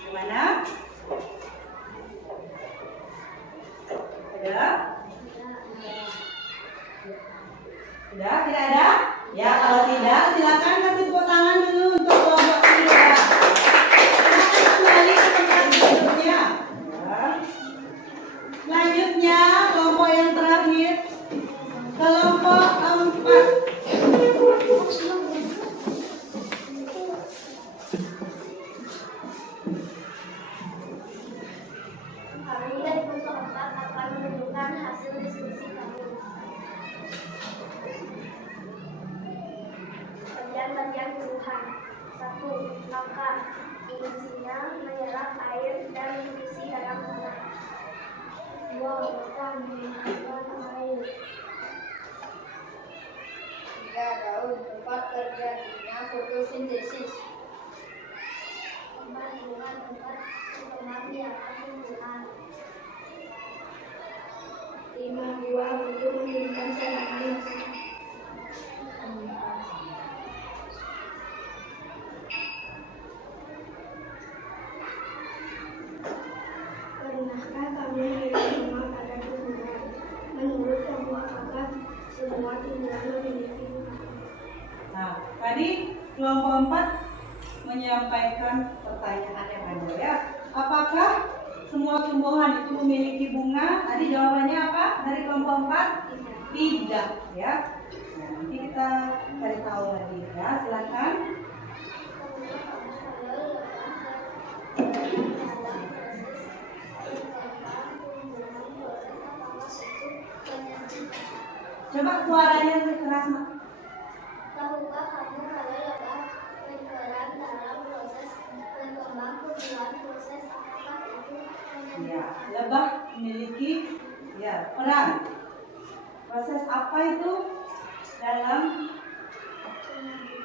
Gimana? Ada? Tidak ada? Ya, kalau tidak, silakan kasih tepuk tangan dulu untuk kelompok 3. Silakan kembali ke tempat duduknya. Ya. Selanjutnya, kelompok yang terakhir, kelompok 4. Kami dari kelompok 4 akan menunjukkan hasil diskusi kami. Bagian-bagian tumbuhan. 1. Akar. Fungsinya menyerap air dan nutrisi dalam tanah. 2. Batang menyimpan air. 3. Daun tempat terjadinya fotosintesis. 4. Bunga tempat perkembangbiakan tumbuhan. 5. Buah untuk menjadikan cadangan makanan. Pernahkah kamu melihat rumah pada tumbuhan? Menurut kelompok kakak, semua tumbuhan memiliki bunga. Nah, tadi kelompok 4 menyampaikan pertanyaan yang ada, ya. Apakah semua tumbuhan itu memiliki bunga? Tadi jawabannya apa dari kelompok 4? Tidak, ya. Nah, nanti kita cari tahu lagi, ya. Silakan. Coba suaranya lebih keras, Mak. Tahukah kamu kalau lebah berperan dalam proses berkembang tumbuhan? Proses apakah itu? Ya, lebah memiliki, ya, peran. Proses apa itu dalam,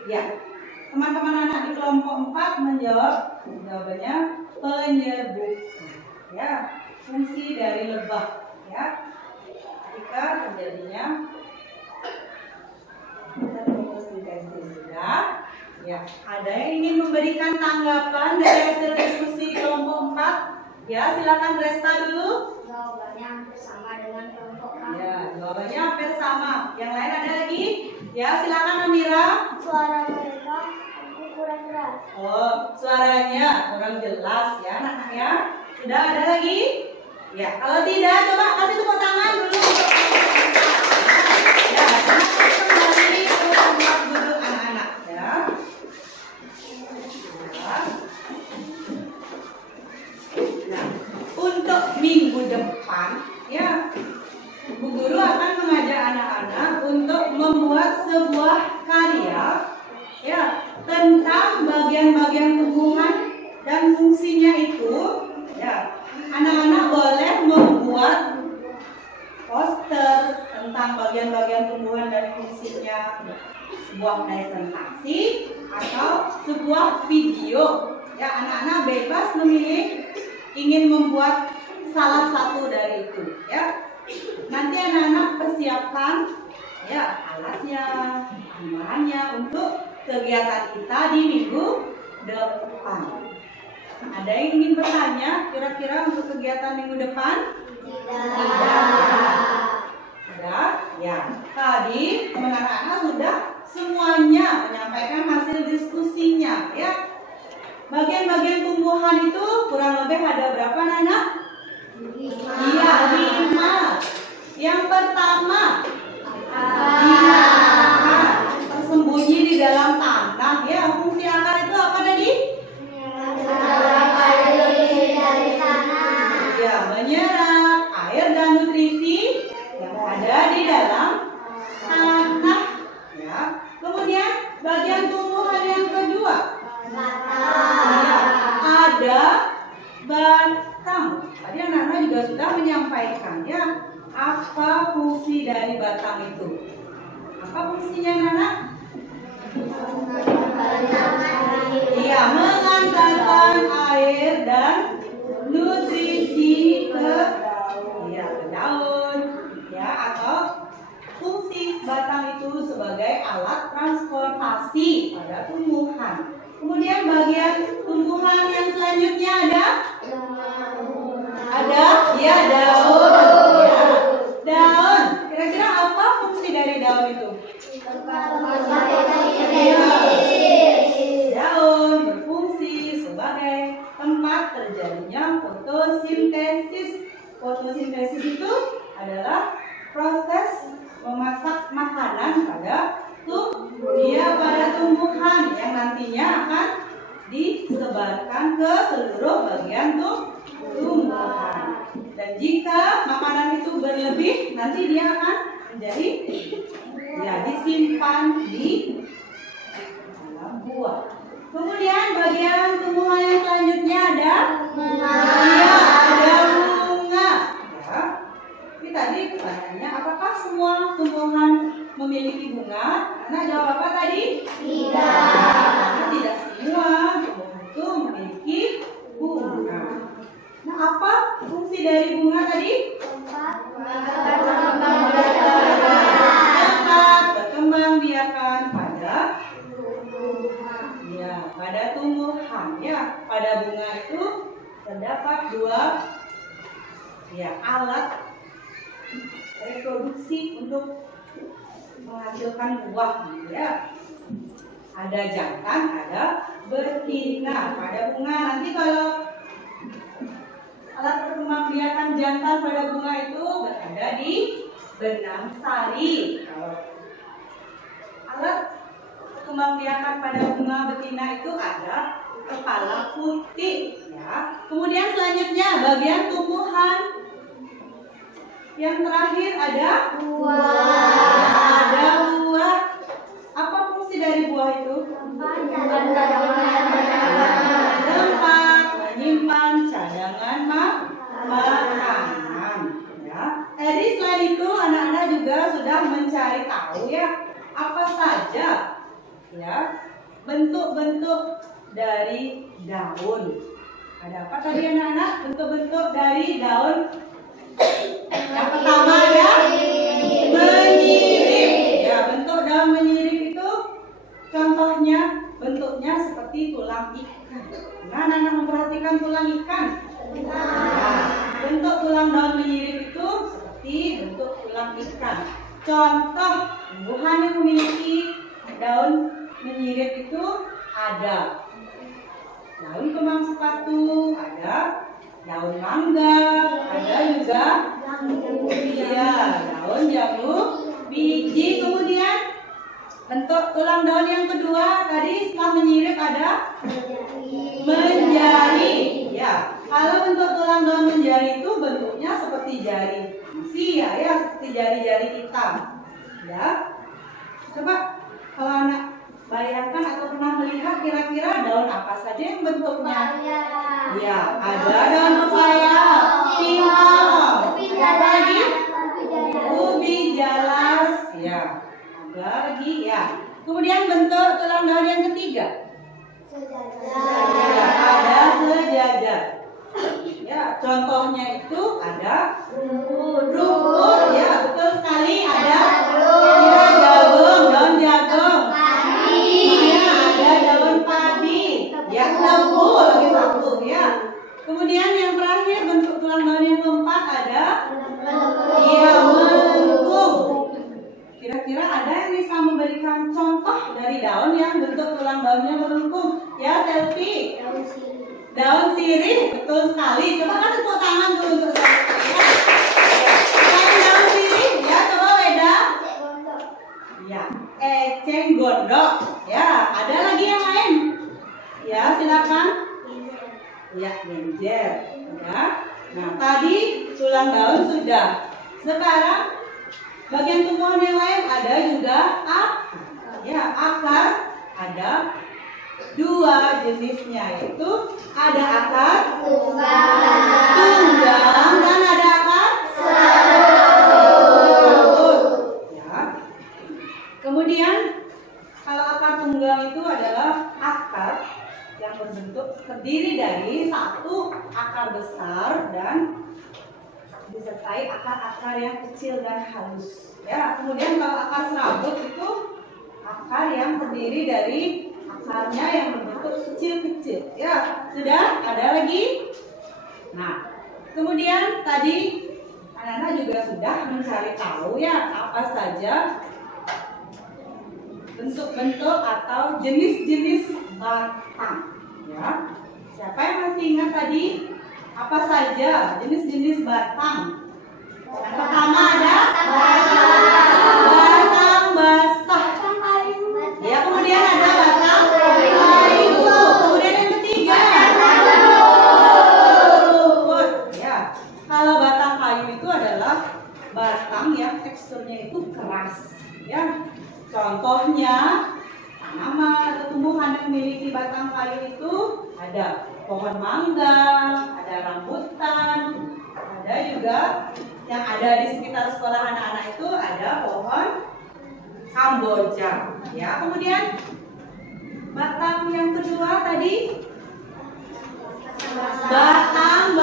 ya, teman-teman anak di kelompok 4 menjawab, jawabannya penyerbukan, ya, fungsi dari lebah, ya, ketika terjadinya fotosintesis. Ya, ada yang ingin memberikan tanggapan dari hasil diskusi kelompok tepat? Ya, silakan Resta dulu. Jawabannya hampir sama dengan kelompok kami. Ya, jawabannya hampir sama. Yang lain ada lagi? Ya, silakan Amira. Suara mereka kurang keras. Oh, suaranya kurang jelas ya, anak-anak ya. Sudah ada lagi? Ya, kalau tidak coba kasih tepuk tangan dulu untuk ya, kembali ke tempat duduk anak-anak ya. Nah, untuk minggu depan ya, Bu Guru akan mengajak anak-anak untuk membuat sebuah karya ya tentang bagian-bagian tumbuhan dan fungsinya itu ya. Anak-anak boleh membuat poster tentang bagian-bagian tumbuhan dan fungsinya, sebuah presentasi atau sebuah video. Ya, anak-anak bebas memilih ingin membuat salah satu dari itu. Ya, nanti anak-anak persiapkan ya alatnya, bahannya untuk kegiatan kita di minggu depan. Ada yang ingin bertanya kira-kira untuk kegiatan minggu depan? Tidak. Sudah? Ya. Tadi teman anak-anak sudah semuanya menyampaikan hasil diskusinya ya. Bagian-bagian tumbuhan itu kurang lebih ada berapa anak? Iya, 5. Yang pertama tersembunyi di dalam tanah ya. Fungsi akar itu apa tadi? Ya, menyerap air dan nutrisi yang ada di dalam tanah ya. Kemudian bagian tumbuhan yang kedua ya, ada batang. Tadi anak-anak juga sudah menyampaikan ya apa fungsi dari batang itu. Apa fungsinya anak-anak? Iya, mengantarkan air dan nutrisi ke daun ya, atau fungsi batang itu sebagai alat transportasi pada tumbuhan. Kemudian bagian tumbuhan yang selanjutnya ada ya daun ya. Daun, kira-kira apa fungsi dari daun itu? Daun berfungsi sebagai tempat terjadinya fotosintesis. Fotosintesis itu adalah proses memasak makanan pada tumbuhan yang nantinya akan disebarkan ke seluruh bagian tumbuhan. Dan jika makanan itu berlebih, nanti dia akan menjadi ya disimpan di dalam buah. Kemudian bagian tumbuhan yang selanjutnya ada bunga. Iya, ada bunga. Ya. Ini tadi pertanyaannya, apakah semua tumbuhan memiliki bunga? Karena jawab apa tadi? Tidak. Karena tidak semua tumbuhan itu memiliki bunga. Nah, apa fungsi dari bunga tadi? Tempat berkembang biakan pada tumbuhan ya. Pada bunga itu terdapat 2 ya alat reproduksi untuk menghasilkan buah ya. Ada jantan, ada betina pada bunga. Nanti kalau alat perkembangbiakan jantan pada bunga itu berada di benang sari. Kalau alat perkembangbiakan pada bunga betina itu ada kepala putih ya. Kemudian selanjutnya bagian tumbuhan yang terakhir ada buah. Ada buah. Apa fungsi dari buah itu? Tempat menyimpan cadangan makanan ya. Tadi selain itu anak-anak juga sudah mencari tahu ya apa saja ya bentuk-bentuk dari daun. Ada apa tadi anak-anak? Bentuk-bentuk dari daun. Yang pertama ya menyirip. Ya, bentuk daun menyirip itu contohnya bentuknya seperti tulang ikan. Nah, anak-anak memperhatikan tulang ikan. Nah, bentuk tulang daun menyirip itu seperti bentuk tulang ikan. Contoh tumbuhan yang memiliki daun menyirip itu ada daun kembang sepatu, ada daun mangga, ada juga daun jambu biji. Kemudian bentuk tulang daun yang kedua tadi setelah menyirip ada menjari. Ya, kalau bentuk tulang daun menjari itu bentuknya seperti jari manusia ya, seperti jari-jari kita. Ya, coba kalau anak bayangkan atau pernah melihat kira-kira daun apa saja yang bentuknya? Ya, ada daun pepaya, singkong, apa lagi? Ubi jalas. Ya, ada lagi ya. Kemudian bentuk tulang daun yang ketiga. Ya, ada sejajar. Ya, contohnya itu ada rumput. Ya, betul sekali. Ada ya, jagung, daun jagung. Ada daun padi. Ya, lembu lagi satu ya. Kemudian yang terakhir bentuk tulang daun yang keempat ada melengkung. Kira-kira ada yang bisa memberikan contoh dari daun yang bentuk tulang daunnya melengkung? Ya, Selfie. Daun sirih, betul sekali. Coba kasih tepuk tangan dulu untuk saya. Selain daun sirih, ya coba Weda. Ya, eceng gondok. Ya, ada lagi yang lain? Ya, silakan. Ya, genjer. Ya. Nah, tadi tulang daun sudah. Sekarang bagian tumbuhan yang lain ada juga ya, akar ada dua jenisnya, yaitu ada akar tunggang dan ada akar serut. Ya. Kemudian kalau akar tunggang itu adalah akar yang berbentuk terdiri dari satu akar besar dan disertai akar-akar yang kecil dan halus. Ya, kemudian kalau akar serabut itu akar yang terdiri dari akarnya yang berbentuk kecil-kecil. Ya, sudah ada lagi. Nah, kemudian tadi anak-anak juga sudah mencari tahu ya apa saja bentuk-bentuk atau jenis-jenis batang. Ya, siapa yang masih ingat tadi? Apa saja jenis-jenis batang? Yang pertama ada batang basah. Ya, kemudian ada batang kayu. Kemudian yang ketiga rumput. Ya, kalau batang kayu itu adalah batang yang teksturnya itu keras. Ya, contohnya tanaman atau tumbuhan yang memiliki batang kayu itu ada pohon mangga, ada rambutan, ada juga yang ada di sekitar sekolah anak-anak itu ada pohon kamboja. Ya, kemudian batang yang kedua tadi batang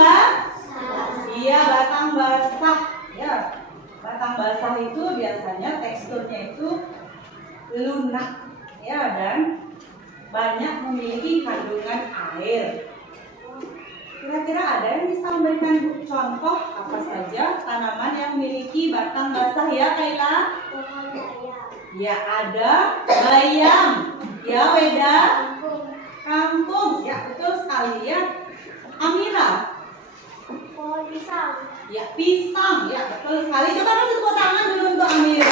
iya, batang basah. Ya, batang basah itu biasanya teksturnya itu lunak ya, dan banyak memiliki kandungan air. Kira-kira ada yang bisa memberikan contoh apa saja tanaman yang memiliki batang basah ya, Kaila? Ya, ada bayam. Ya, Weda? Kangkung. Ya, betul sekali ya. Amira? Pohon pisang. Ya, pisang. Ya, betul sekali. Coba kasih tepuk tangan dulu untuk Amira.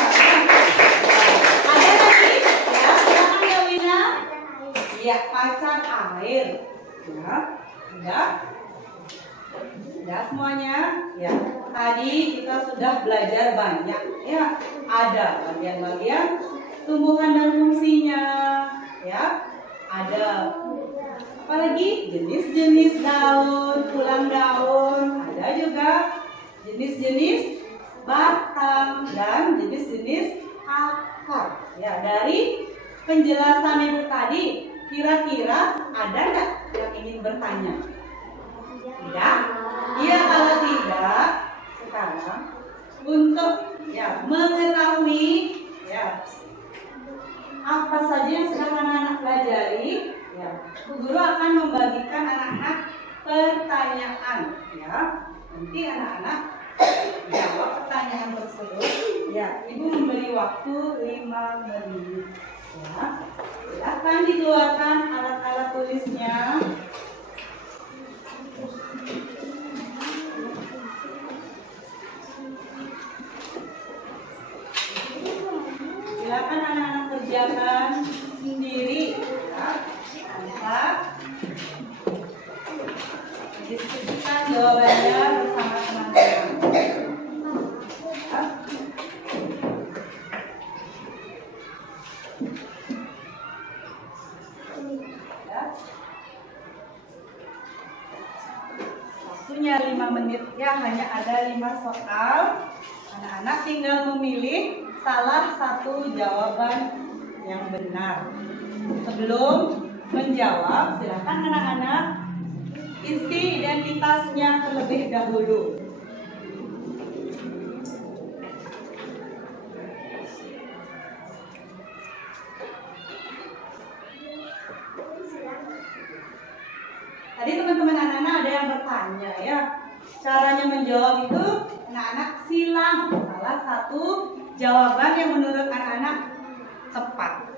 Ada lagi? Ya, silakan ya, Wina. Ya, pacar air. Ya, sudah. Sudah semuanya. Ya, tadi kita sudah belajar banyak. Ya, ada bagian-bagian tumbuhan dan fungsinya. Ya, ada apalagi jenis-jenis daun, tulang daun. Ada juga jenis-jenis batang dan jenis-jenis akar. Ya, dari penjelasan Ibu tadi, kira-kira ada nggak yang ingin bertanya? Tidak? Iya, kalau tidak, sekarang untuk ya mengetahui ya apa saja yang sedang anak-anak pelajari, ya, Bu Guru akan membagikan anak-anak pertanyaan pertanyaan ya. Nanti anak-anak jawab pertanyaan tersebut. Ya, Ibu memberi waktu 5 menit. Ya. Silakan dikeluarkan alat-alat tulisnya. Silakan anak-anak kerjakan sendiri. Ya. Angkat. Diskusikan jawabannya bersama teman-teman. Ya. Ya. Waktunya 5 menit ya, hanya ada 5 soal. Anak-anak tinggal memilih salah satu jawaban yang benar. Sebelum menjawab, silakan anak-anak isi identitasnya terlebih dahulu. Tadi teman-teman anak-anak ada yang bertanya ya, caranya menjawab itu anak-anak silang salah satu jawaban yang menurut anak-anak tepat.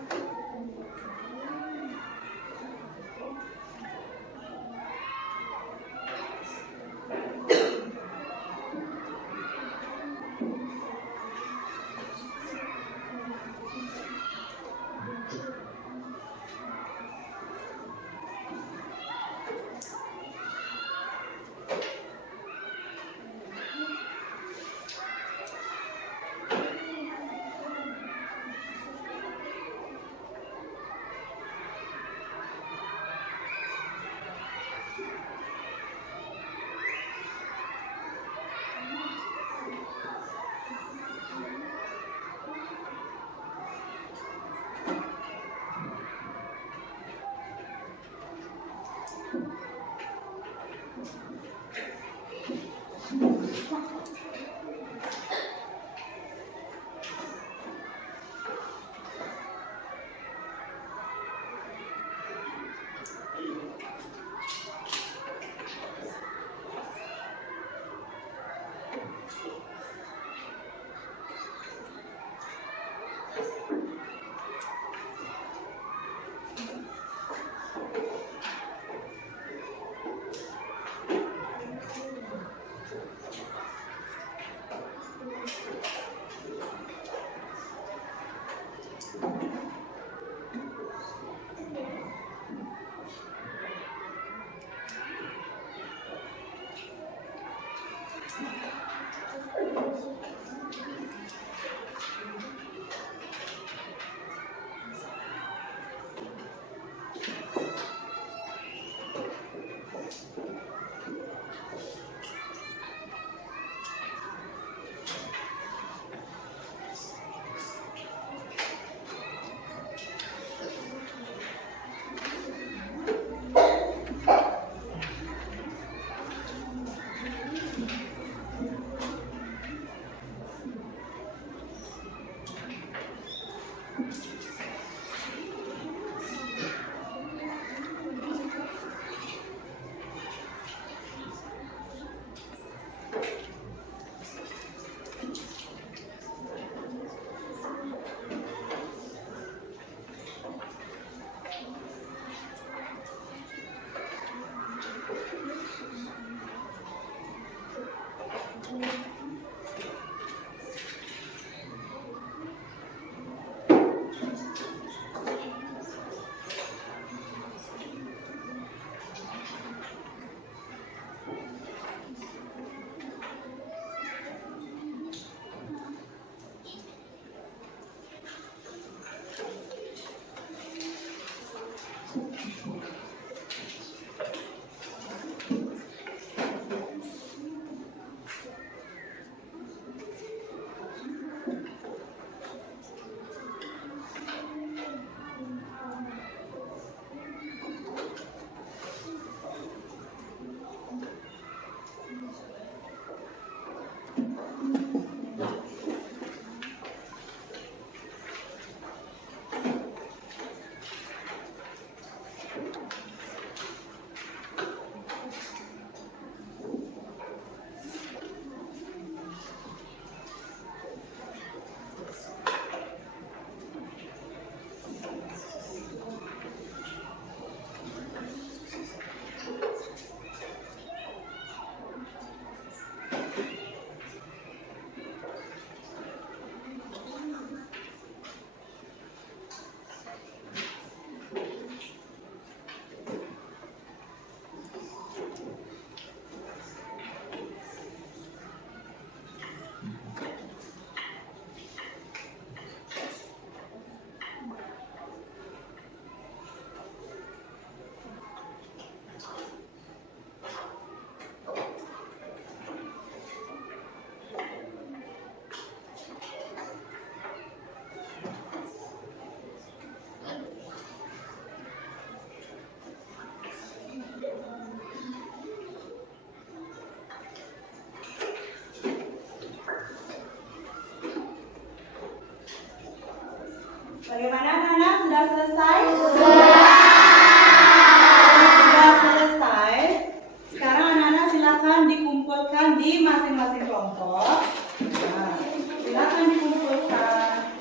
di masing-masing kelompok. Nah, silakan dikumpulkan.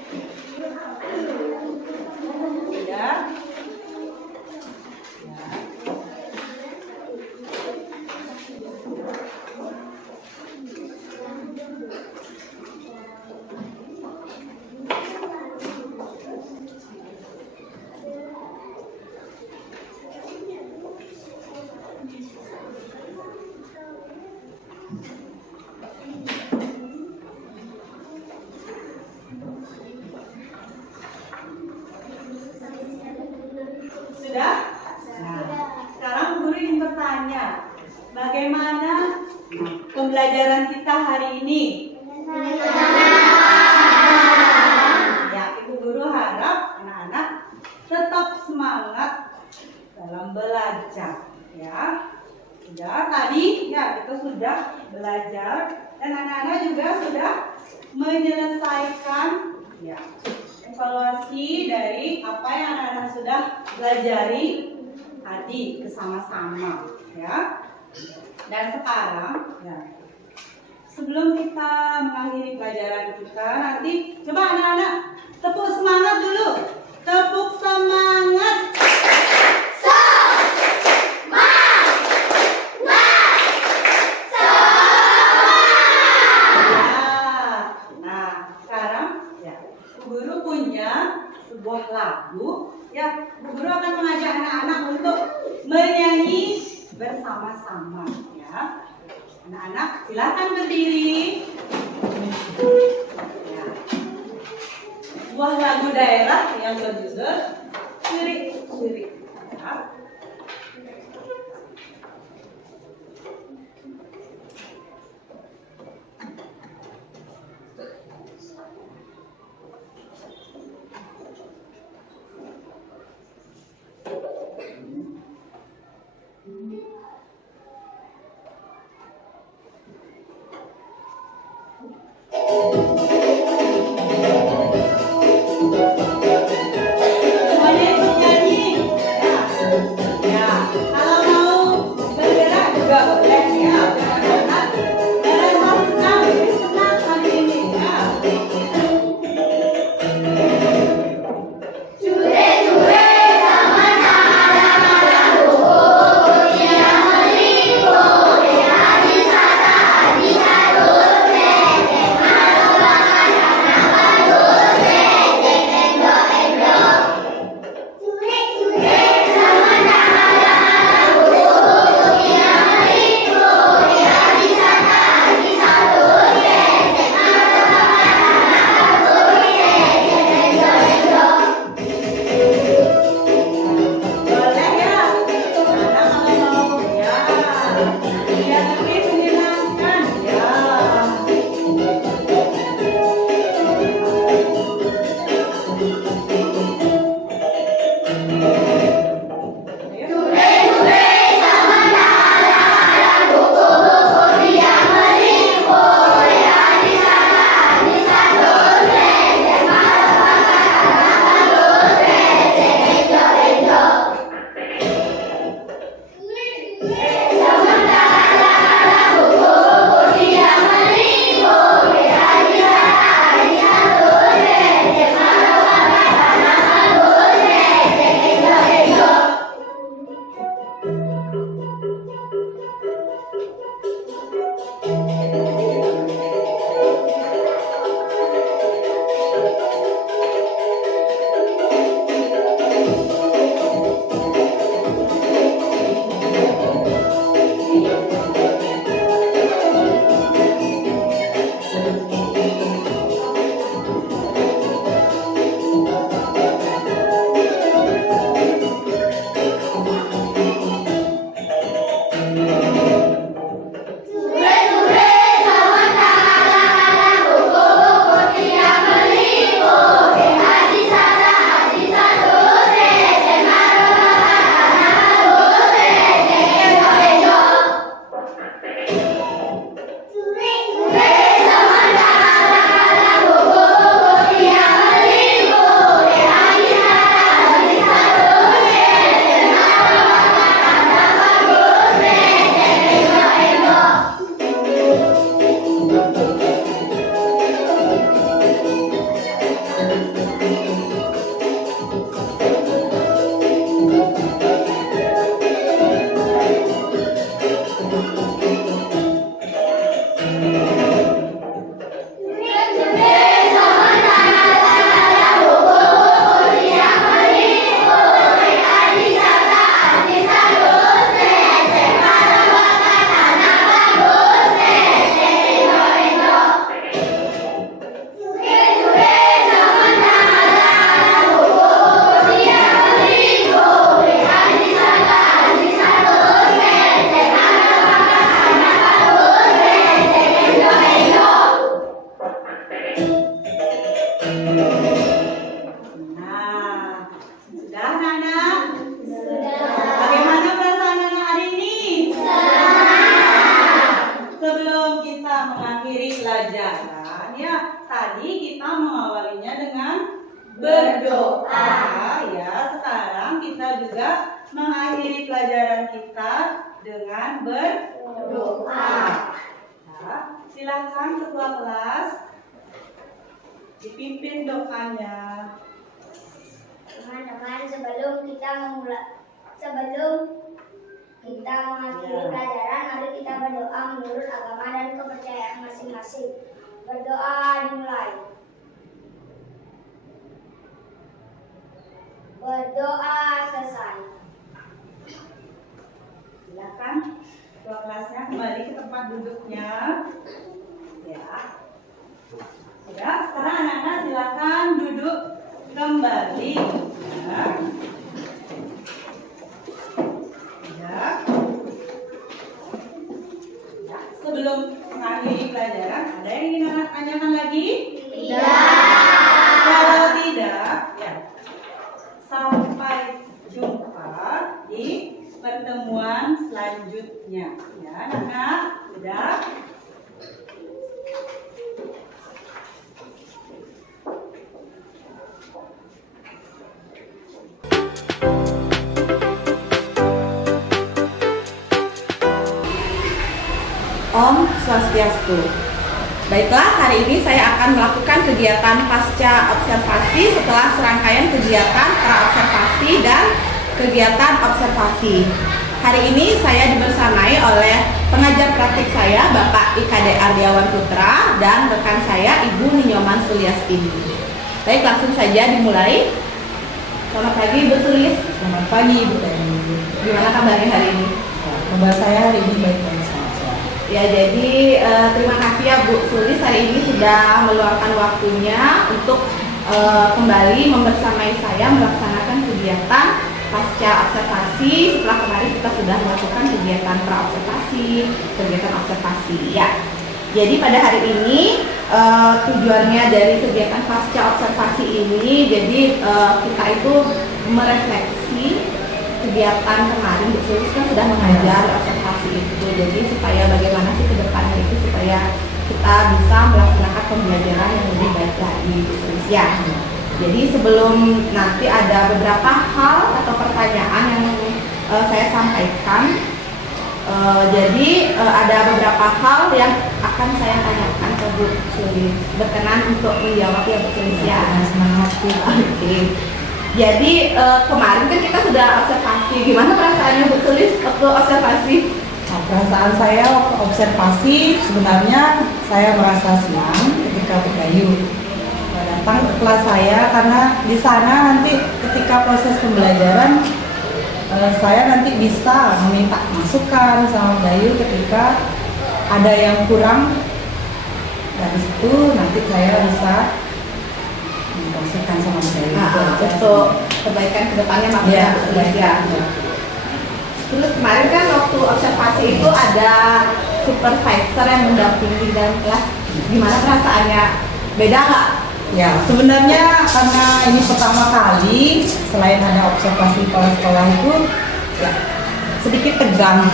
Ya. Sudah? Nah, sekarang guru ingin bertanya, bagaimana pembelajaran kita hari ini? Ya, Ibu Guru harap anak-anak tetap semangat dalam belajar, ya. Sudah tadi, ya kita sudah belajar dan anak-anak juga sudah menyelesaikan, ya, evaluasi dari apa yang anak-anak sudah pelajari tadi bersama-sama, ya. Dan sekarang, ya, sebelum kita mengakhiri pelajaran kita, nanti coba anak-anak tepuk semangat dulu. Tepuk semangat. Nah, sekarang ya, guru punya sebuah lagu, ya, Bu Guru akan mengajak anak-anak untuk menyanyi bersama-sama, ya. Anak-anak silakan berdiri. Ya. Sebuah lagu daerah yang berjudul Cirik-cirik. Ya. Semuanya ikut nyanyi. pembelajaran ya, tadi kita mengawalinya dengan berdoa ya. Sekarang kita juga mengakhiri pelajaran kita dengan berdoa. Ya, silakan ketua kelas dipimpin doanya. Teman-teman, sebelum kita mengakhiri pelajaran, mari kita berdoa menurut agama dan kepercayaan masing-masing. Berdoa dimulai. Berdoa selesai. Silakan ketua kelasnya kembali ke tempat duduknya. Ya. Ya, sekarang anak-anak silakan duduk kembali. Ya. Ya. Ya. Sebelum mengakhiri pelajaran, ada yang ingin anak tanyakan lagi? Kalau tidak, ya. Sampai jumpa di pertemuan selanjutnya. Ya, anak-anak, sudah. Om Swastiastu. Baiklah, hari ini saya akan melakukan kegiatan pasca observasi setelah serangkaian kegiatan pra-observasi dan kegiatan observasi. Hari ini saya dibersamai oleh pengajar praktik saya, Bapak IKD Ardiawan Putra, dan rekan saya, Ibu Ninyoman Suliastini. Baik, langsung saja dimulai. Selamat pagi, Ibu Sulis. Selamat pagi, Ibu Tani. Gimana kabarnya hari ini? Kabar saya hari ini baik-baik saja. Ya, jadi terima kasih ya Bu Sulis hari ini sudah meluangkan waktunya untuk kembali membersamai saya melaksanakan kegiatan pasca observasi setelah kemarin kita sudah melakukan kegiatan pra-observasi, kegiatan observasi ya. Jadi pada hari ini tujuannya dari kegiatan pasca observasi ini, jadi kita itu merefleksi kegiatan kemarin. Bu Sulis kan sudah mengajar observasi itu, jadi supaya bagaimana sih ke depannya itu supaya kita bisa melaksanakan pembelajaran yang lebih baik lagi, Bu Sulis ya. Jadi sebelum nanti ada beberapa hal atau pertanyaan yang saya sampaikan, jadi ada beberapa hal yang akan saya tanyakan ke Bu Sulis. Berkenan untuk menjawab ya Bu Sulis ya. Semangat. Oke. Jadi kemarin kan kita sudah observasi. Gimana perasaannya Bu Sulis waktu observasi? Nah, perasaan saya waktu observasi sebenarnya saya merasa senang ketika Bu Bayu datang ke kelas saya, karena di sana nanti ketika proses pembelajaran saya nanti bisa meminta masukan sama Bayu ketika ada yang kurang. Dari situ nanti saya bisa masukan sama Bayu. Untuk kebaikan kedepannya maksudnya Bu Sulis ya. Terus kemarin kan waktu observasi itu ada supervisor yang mendampingi dalam kelas. Gimana perasaannya? Beda nggak? Ya, sebenarnya karena ini pertama kali, selain ada observasi kepala sekolah itu, ya sedikit tegang.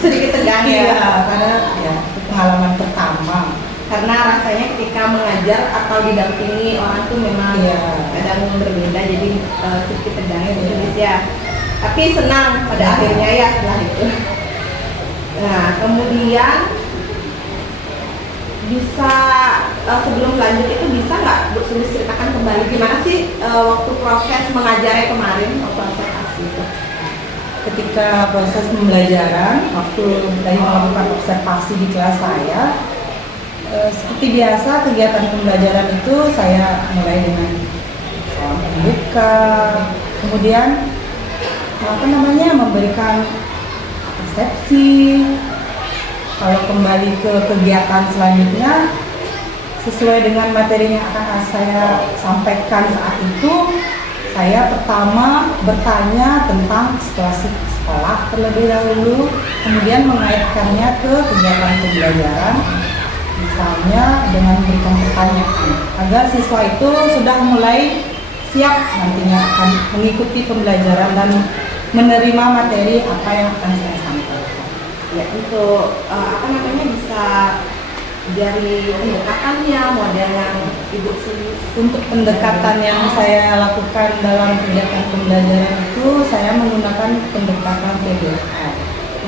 Sedikit tegang ya? Iya, karena ya itu pengalaman pertama. Karena rasanya ketika mengajar atau didampingi orang tuh memang kadang berbeda, jadi sedikit tegangnya Bu Sulis ya. Tapi senang pada akhirnya ya setelah itu. Nah, kemudian bisa sebelum lanjut itu bisa nggak Bu Sulis ceritakan kembali gimana sih waktu proses mengajarnya kemarin waktu observasi itu? Ketika proses pembelajaran, waktu dari melakukan observasi di kelas saya, seperti biasa kegiatan pembelajaran itu saya mulai dengan salam pembuka, kemudian memberikan persepsi. Kalau kembali ke kegiatan selanjutnya sesuai dengan materi yang akan saya sampaikan saat itu, saya pertama bertanya tentang situasi sekolah terlebih dahulu, kemudian mengaitkannya ke kegiatan pembelajaran, misalnya dengan memberikan pertanyaan agar siswa itu sudah mulai siap nantinya akan mengikuti pembelajaran dan menerima materi apa yang akan saya sampaikan. Ya, untuk bisa dari pendekatannya, model yang Ibu Sulis? Untuk pendekatan yang saya lakukan dalam kegiatan pembelajaran itu, saya menggunakan pendekatan PDL.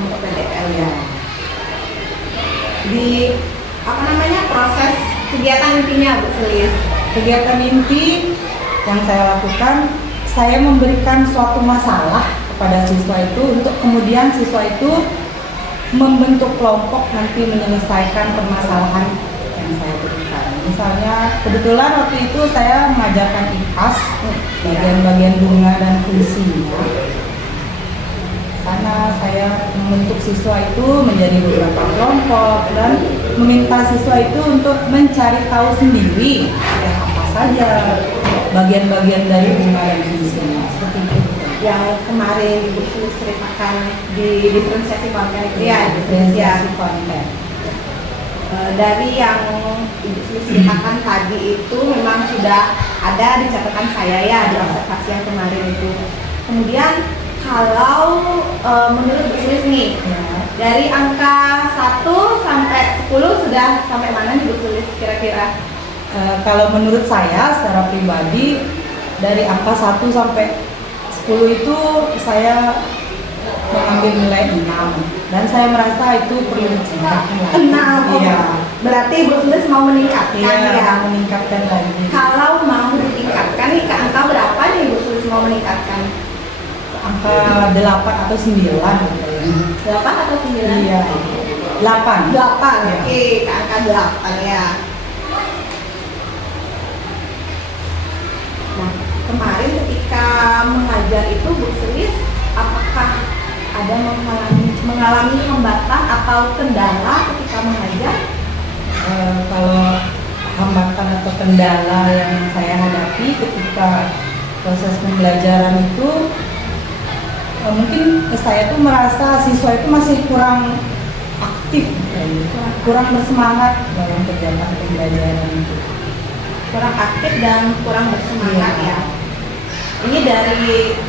Untuk PDL ya. Di apa namanya proses kegiatan intinya Bu Sulis? Kegiatan inti yang saya lakukan, saya memberikan suatu masalah kepada siswa itu untuk kemudian siswa itu membentuk kelompok nanti menyelesaikan permasalahan yang saya berikan. Misalnya kebetulan waktu itu saya mengajarkan IPAS, bagian-bagian bunga dan fungsinya. Sana saya membentuk siswa itu menjadi beberapa kelompok dan meminta siswa itu untuk mencari tahu sendiri apa saja bagian-bagian dari bunga dan fungsinya. Seperti itu. Yang kemarin Ibu Sulis ceritakan di diferensiasi konten itu ya, Diferensiasi konten. Dari yang Ibu Sulis ceritakan tadi itu memang sudah ada di catatan saya ya, di observasi yang kemarin itu. Kemudian kalau menurut Bu Sulis nih, dari angka 1 sampai 10 sudah sampai mana nih Bu Sulis kira-kira? Kalau menurut saya secara pribadi dari angka 1 sampai 10 itu saya mengambil nilai 6 dan saya merasa itu perlu ditingkatkan lagi. 6, Iya. Berarti Bu Sulis mau meningkatkan Iya, ya? meningkatkan lagi. Kalau mau ditingkatkan nih ke angka berapa nih Bu Sulis mau meningkatkan? Angka 8 atau 9 gitu ya. 8 atau 9? Iya. 8. 8, Iya. oke, ke angka 8 ya. Nah, kemarin ketika mengajar itu Bu Sulis, apakah ada mengalami hambatan atau kendala ketika mengajar? Kalau hambatan atau kendala yang saya hadapi ketika proses pembelajaran itu, mungkin saya tuh merasa siswa itu masih kurang aktif, kurang bersemangat dalam kegiatan pembelajaran itu. Kurang aktif dan kurang bersemangat Iya. ya. Ini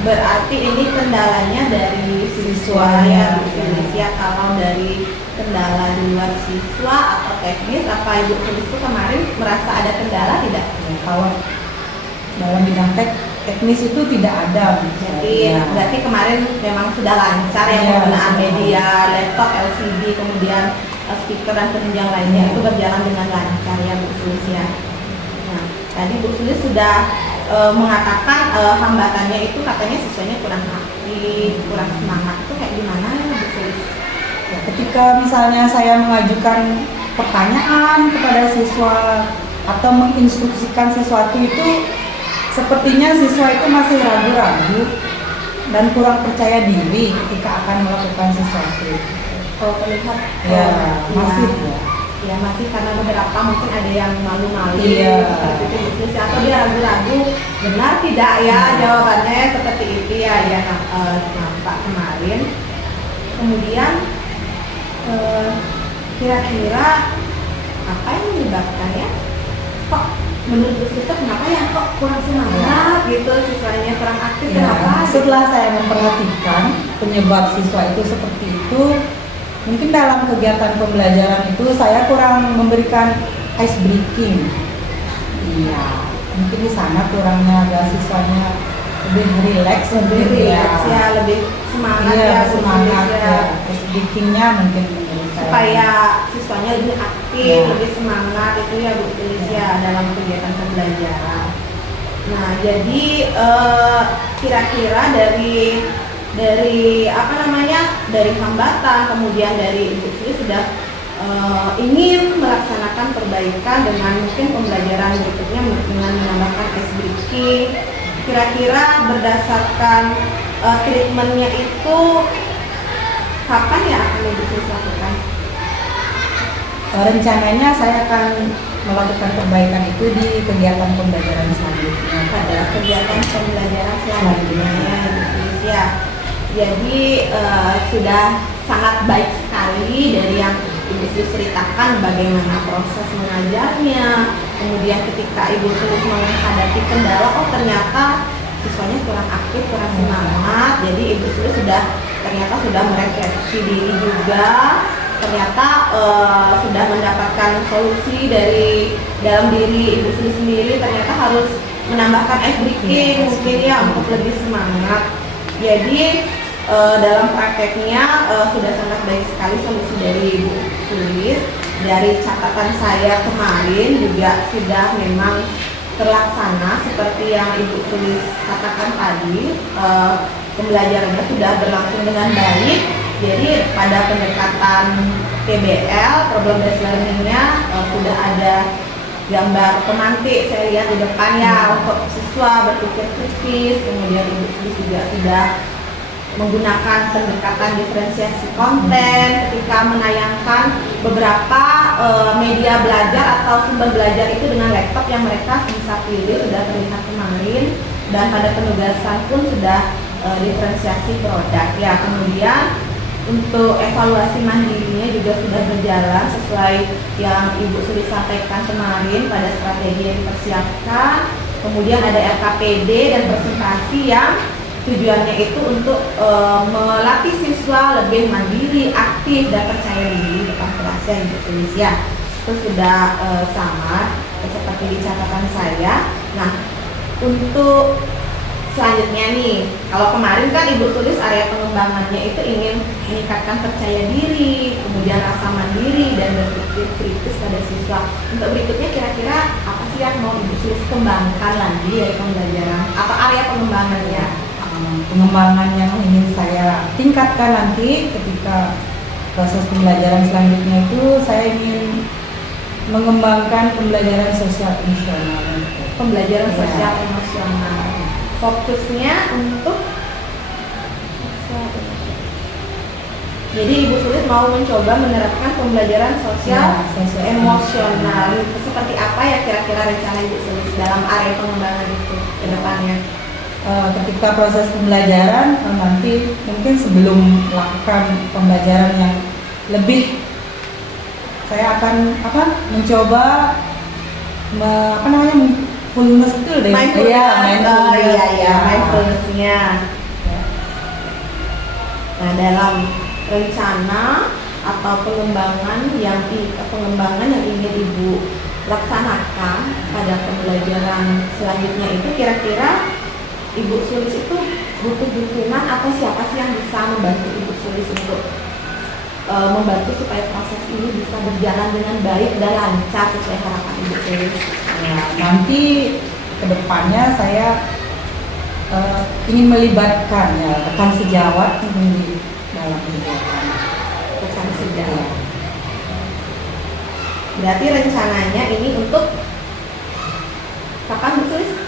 berarti ini kendalanya dari siswa ya, Bu Sulis ya. Kalau dari kendala di luar siswa atau teknis, apa Ibu Sulis itu kemarin merasa ada kendala tidak? Ya, kalau dalam bidang teknis itu tidak ada. Jadi Ya. berarti kemarin memang sudah lancar ya, Iya, penggunaan sudah. media, laptop, LCD, kemudian speaker dan penunjang lainnya itu berjalan dengan lancar ya Bu Sulis ya. Nah, tadi Bu Sulis sudah mengatakan hambatannya itu katanya siswanya kurang aktif, kurang semangat. Itu kayak gimana ya Bu Sulis? Ya, ketika misalnya saya mengajukan pertanyaan kepada siswa atau menginstruksikan sesuatu itu, sepertinya siswa itu masih ragu-ragu dan kurang percaya diri ketika akan melakukan sesuatu. Oh, terlihat Ya, masih ya. ya masih karena beberapa mungkin ada yang malu-malu Iya. seperti itu Bu Sulis, atau dia ragu-ragu benar tidak ya jawabannya seperti itu ya nampak kemarin. Kemudian kira-kira apa yang menyebabkan ya kok menurut Bu Sulis kenapa ya kok kurang semangat gitu, siswanya kurang aktif, Ya, kenapa? setelah saya memperhatikan penyebab siswa itu seperti itu, mungkin dalam kegiatan pembelajaran itu saya kurang memberikan ice breaking. Iya, mungkin di sana kurangnya agar siswanya lebih rileks, Lebih rileks ya, lebih semangat iya, ya Bu semangat Sulis ya. Ice breakingnya mungkin menurut saya. supaya siswanya lebih aktif, Ya. lebih semangat itu ya Bu Sulis ya dalam kegiatan pembelajaran. Nah, jadi kira-kira dari apa namanya, dari hambatan, kemudian dari Ibu Sulis sudah ingin melaksanakan perbaikan dengan mungkin pembelajaran berikutnya dengan menambahkan ice breaking. Kira-kira berdasarkan treatmentnya itu kapan ya akan Ibu Sulis lakukan? Rencananya saya akan melakukan perbaikan itu di kegiatan pembelajaran selanjutnya. Pada kegiatan pembelajaran selanjutnya ya Ibu Sulis ya. Jadi sudah sangat baik sekali dari yang Ibu Sulis ceritakan bagaimana proses mengajarnya. Kemudian ketika Ibu Sulis menghadapi kendala, oh ternyata siswanya kurang aktif, kurang semangat. Jadi Ibu Sulis ternyata sudah merefleksi diri juga. ternyata sudah mendapatkan solusi dari dalam diri Ibu Sulis sendiri, ternyata harus menambahkan ice breaking mungkin ya untuk lebih semangat. Jadi dalam prakteknya sudah sangat baik sekali solusi dari Ibu Sulis. Dari catatan saya kemarin juga sudah memang terlaksana seperti yang Ibu Sulis katakan tadi. Pembelajarannya sudah berlangsung dengan baik. Jadi pada pendekatan PBL, problem based learning-nya sudah ada gambar pemantik saya lihat di depan ya untuk siswa berpikir kritis. Kemudian Ibu Sulis juga sudah menggunakan pendekatan diferensiasi konten ketika menayangkan beberapa media belajar atau sumber belajar itu dengan laptop yang mereka bisa pilih, sudah terlihat kemarin. Dan pada penugasan pun sudah diferensiasi produk ya. Kemudian untuk evaluasi mandirinya juga sudah berjalan sesuai yang Ibu Sulis sampaikan kemarin pada strategi yang dipersiapkan. Kemudian ada RKPD dan presentasi yang tujuannya itu untuk melatih siswa lebih mandiri, aktif, dan percaya diri depan kelas ya Ibu Sulis ya. Itu sudah sama seperti di catatan saya. Nah, untuk selanjutnya nih, kalau kemarin kan Ibu Sulis area pengembangannya itu ingin meningkatkan percaya diri, kemudian rasa mandiri dan berpikir kritis pada siswa. Untuk berikutnya kira-kira apa sih yang mau Ibu Sulis kembangkan lagi dari pembelajaran atau area pengembangannya? Pengembangan yang ingin saya tingkatkan nanti ketika proses pembelajaran selanjutnya itu saya ingin mengembangkan pembelajaran sosial emosional. Pembelajaran Ya. sosial emosional. Fokusnya untuk jadi Ibu Sulis mau mencoba menerapkan pembelajaran sosial emosional. Seperti apa ya kira-kira rencana Ibu Sulis dalam area pengembangan itu ke depannya? Ketika proses pembelajaran nanti mungkin sebelum melakukan pembelajaran yang lebih, saya akan mencoba mindfulness itu deh. Mindfulness-nya. Nah, dalam rencana atau pengembangan yang ingin Ibu laksanakan pada pembelajaran selanjutnya itu kira-kira Ibu Sulis itu butuh dukungan atau siapa sih yang bisa membantu Ibu Sulis untuk membantu supaya proses ini bisa berjalan dengan baik dan lancar sesuai harapan Ibu Sulis? Nah, nanti kedepannya saya ingin melibatkan ya rekan sejawat di dalam kegiatan. Rekan sejawat. Berarti rencananya ini untuk kapan Ibu Sulis?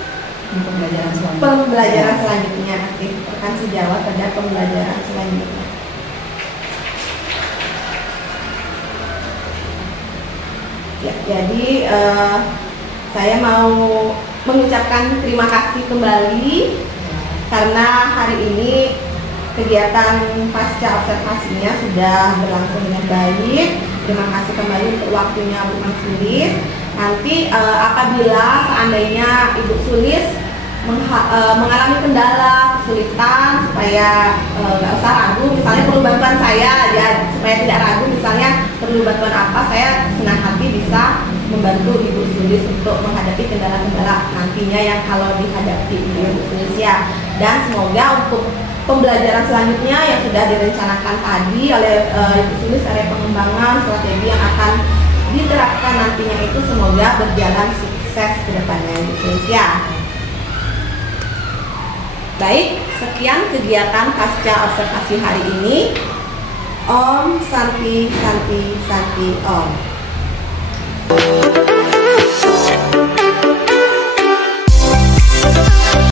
Di pembelajaran selanjutnya. Pembelajaran selanjutnya nanti rekan sejawat pada pembelajaran selanjutnya. Ya, jadi saya mau mengucapkan terima kasih kembali karena hari ini kegiatan pasca observasinya sudah berlangsung dengan baik. Terima kasih kembali untuk waktunya Bu Sulis. Nanti apabila seandainya Ibu Sulis mengalami kendala, kesulitan, supaya nggak usah ragu, misalnya perlu bantuan saya ya, supaya tidak ragu, misalnya perlu bantuan apa, saya senang hati bisa membantu Ibu Sulis untuk menghadapi kendala-kendala nantinya yang kalau dihadapi Ibu Sulis ya. Dan semoga untuk pembelajaran selanjutnya yang sudah direncanakan tadi oleh Ibu Sulis, area pengembangan strategi yang akan diterapkan nantinya itu semoga berjalan sukses ke depannya Ibu Sulis ya. Baik, sekian kegiatan pasca observasi hari ini. Om Santi Santi Santi Om.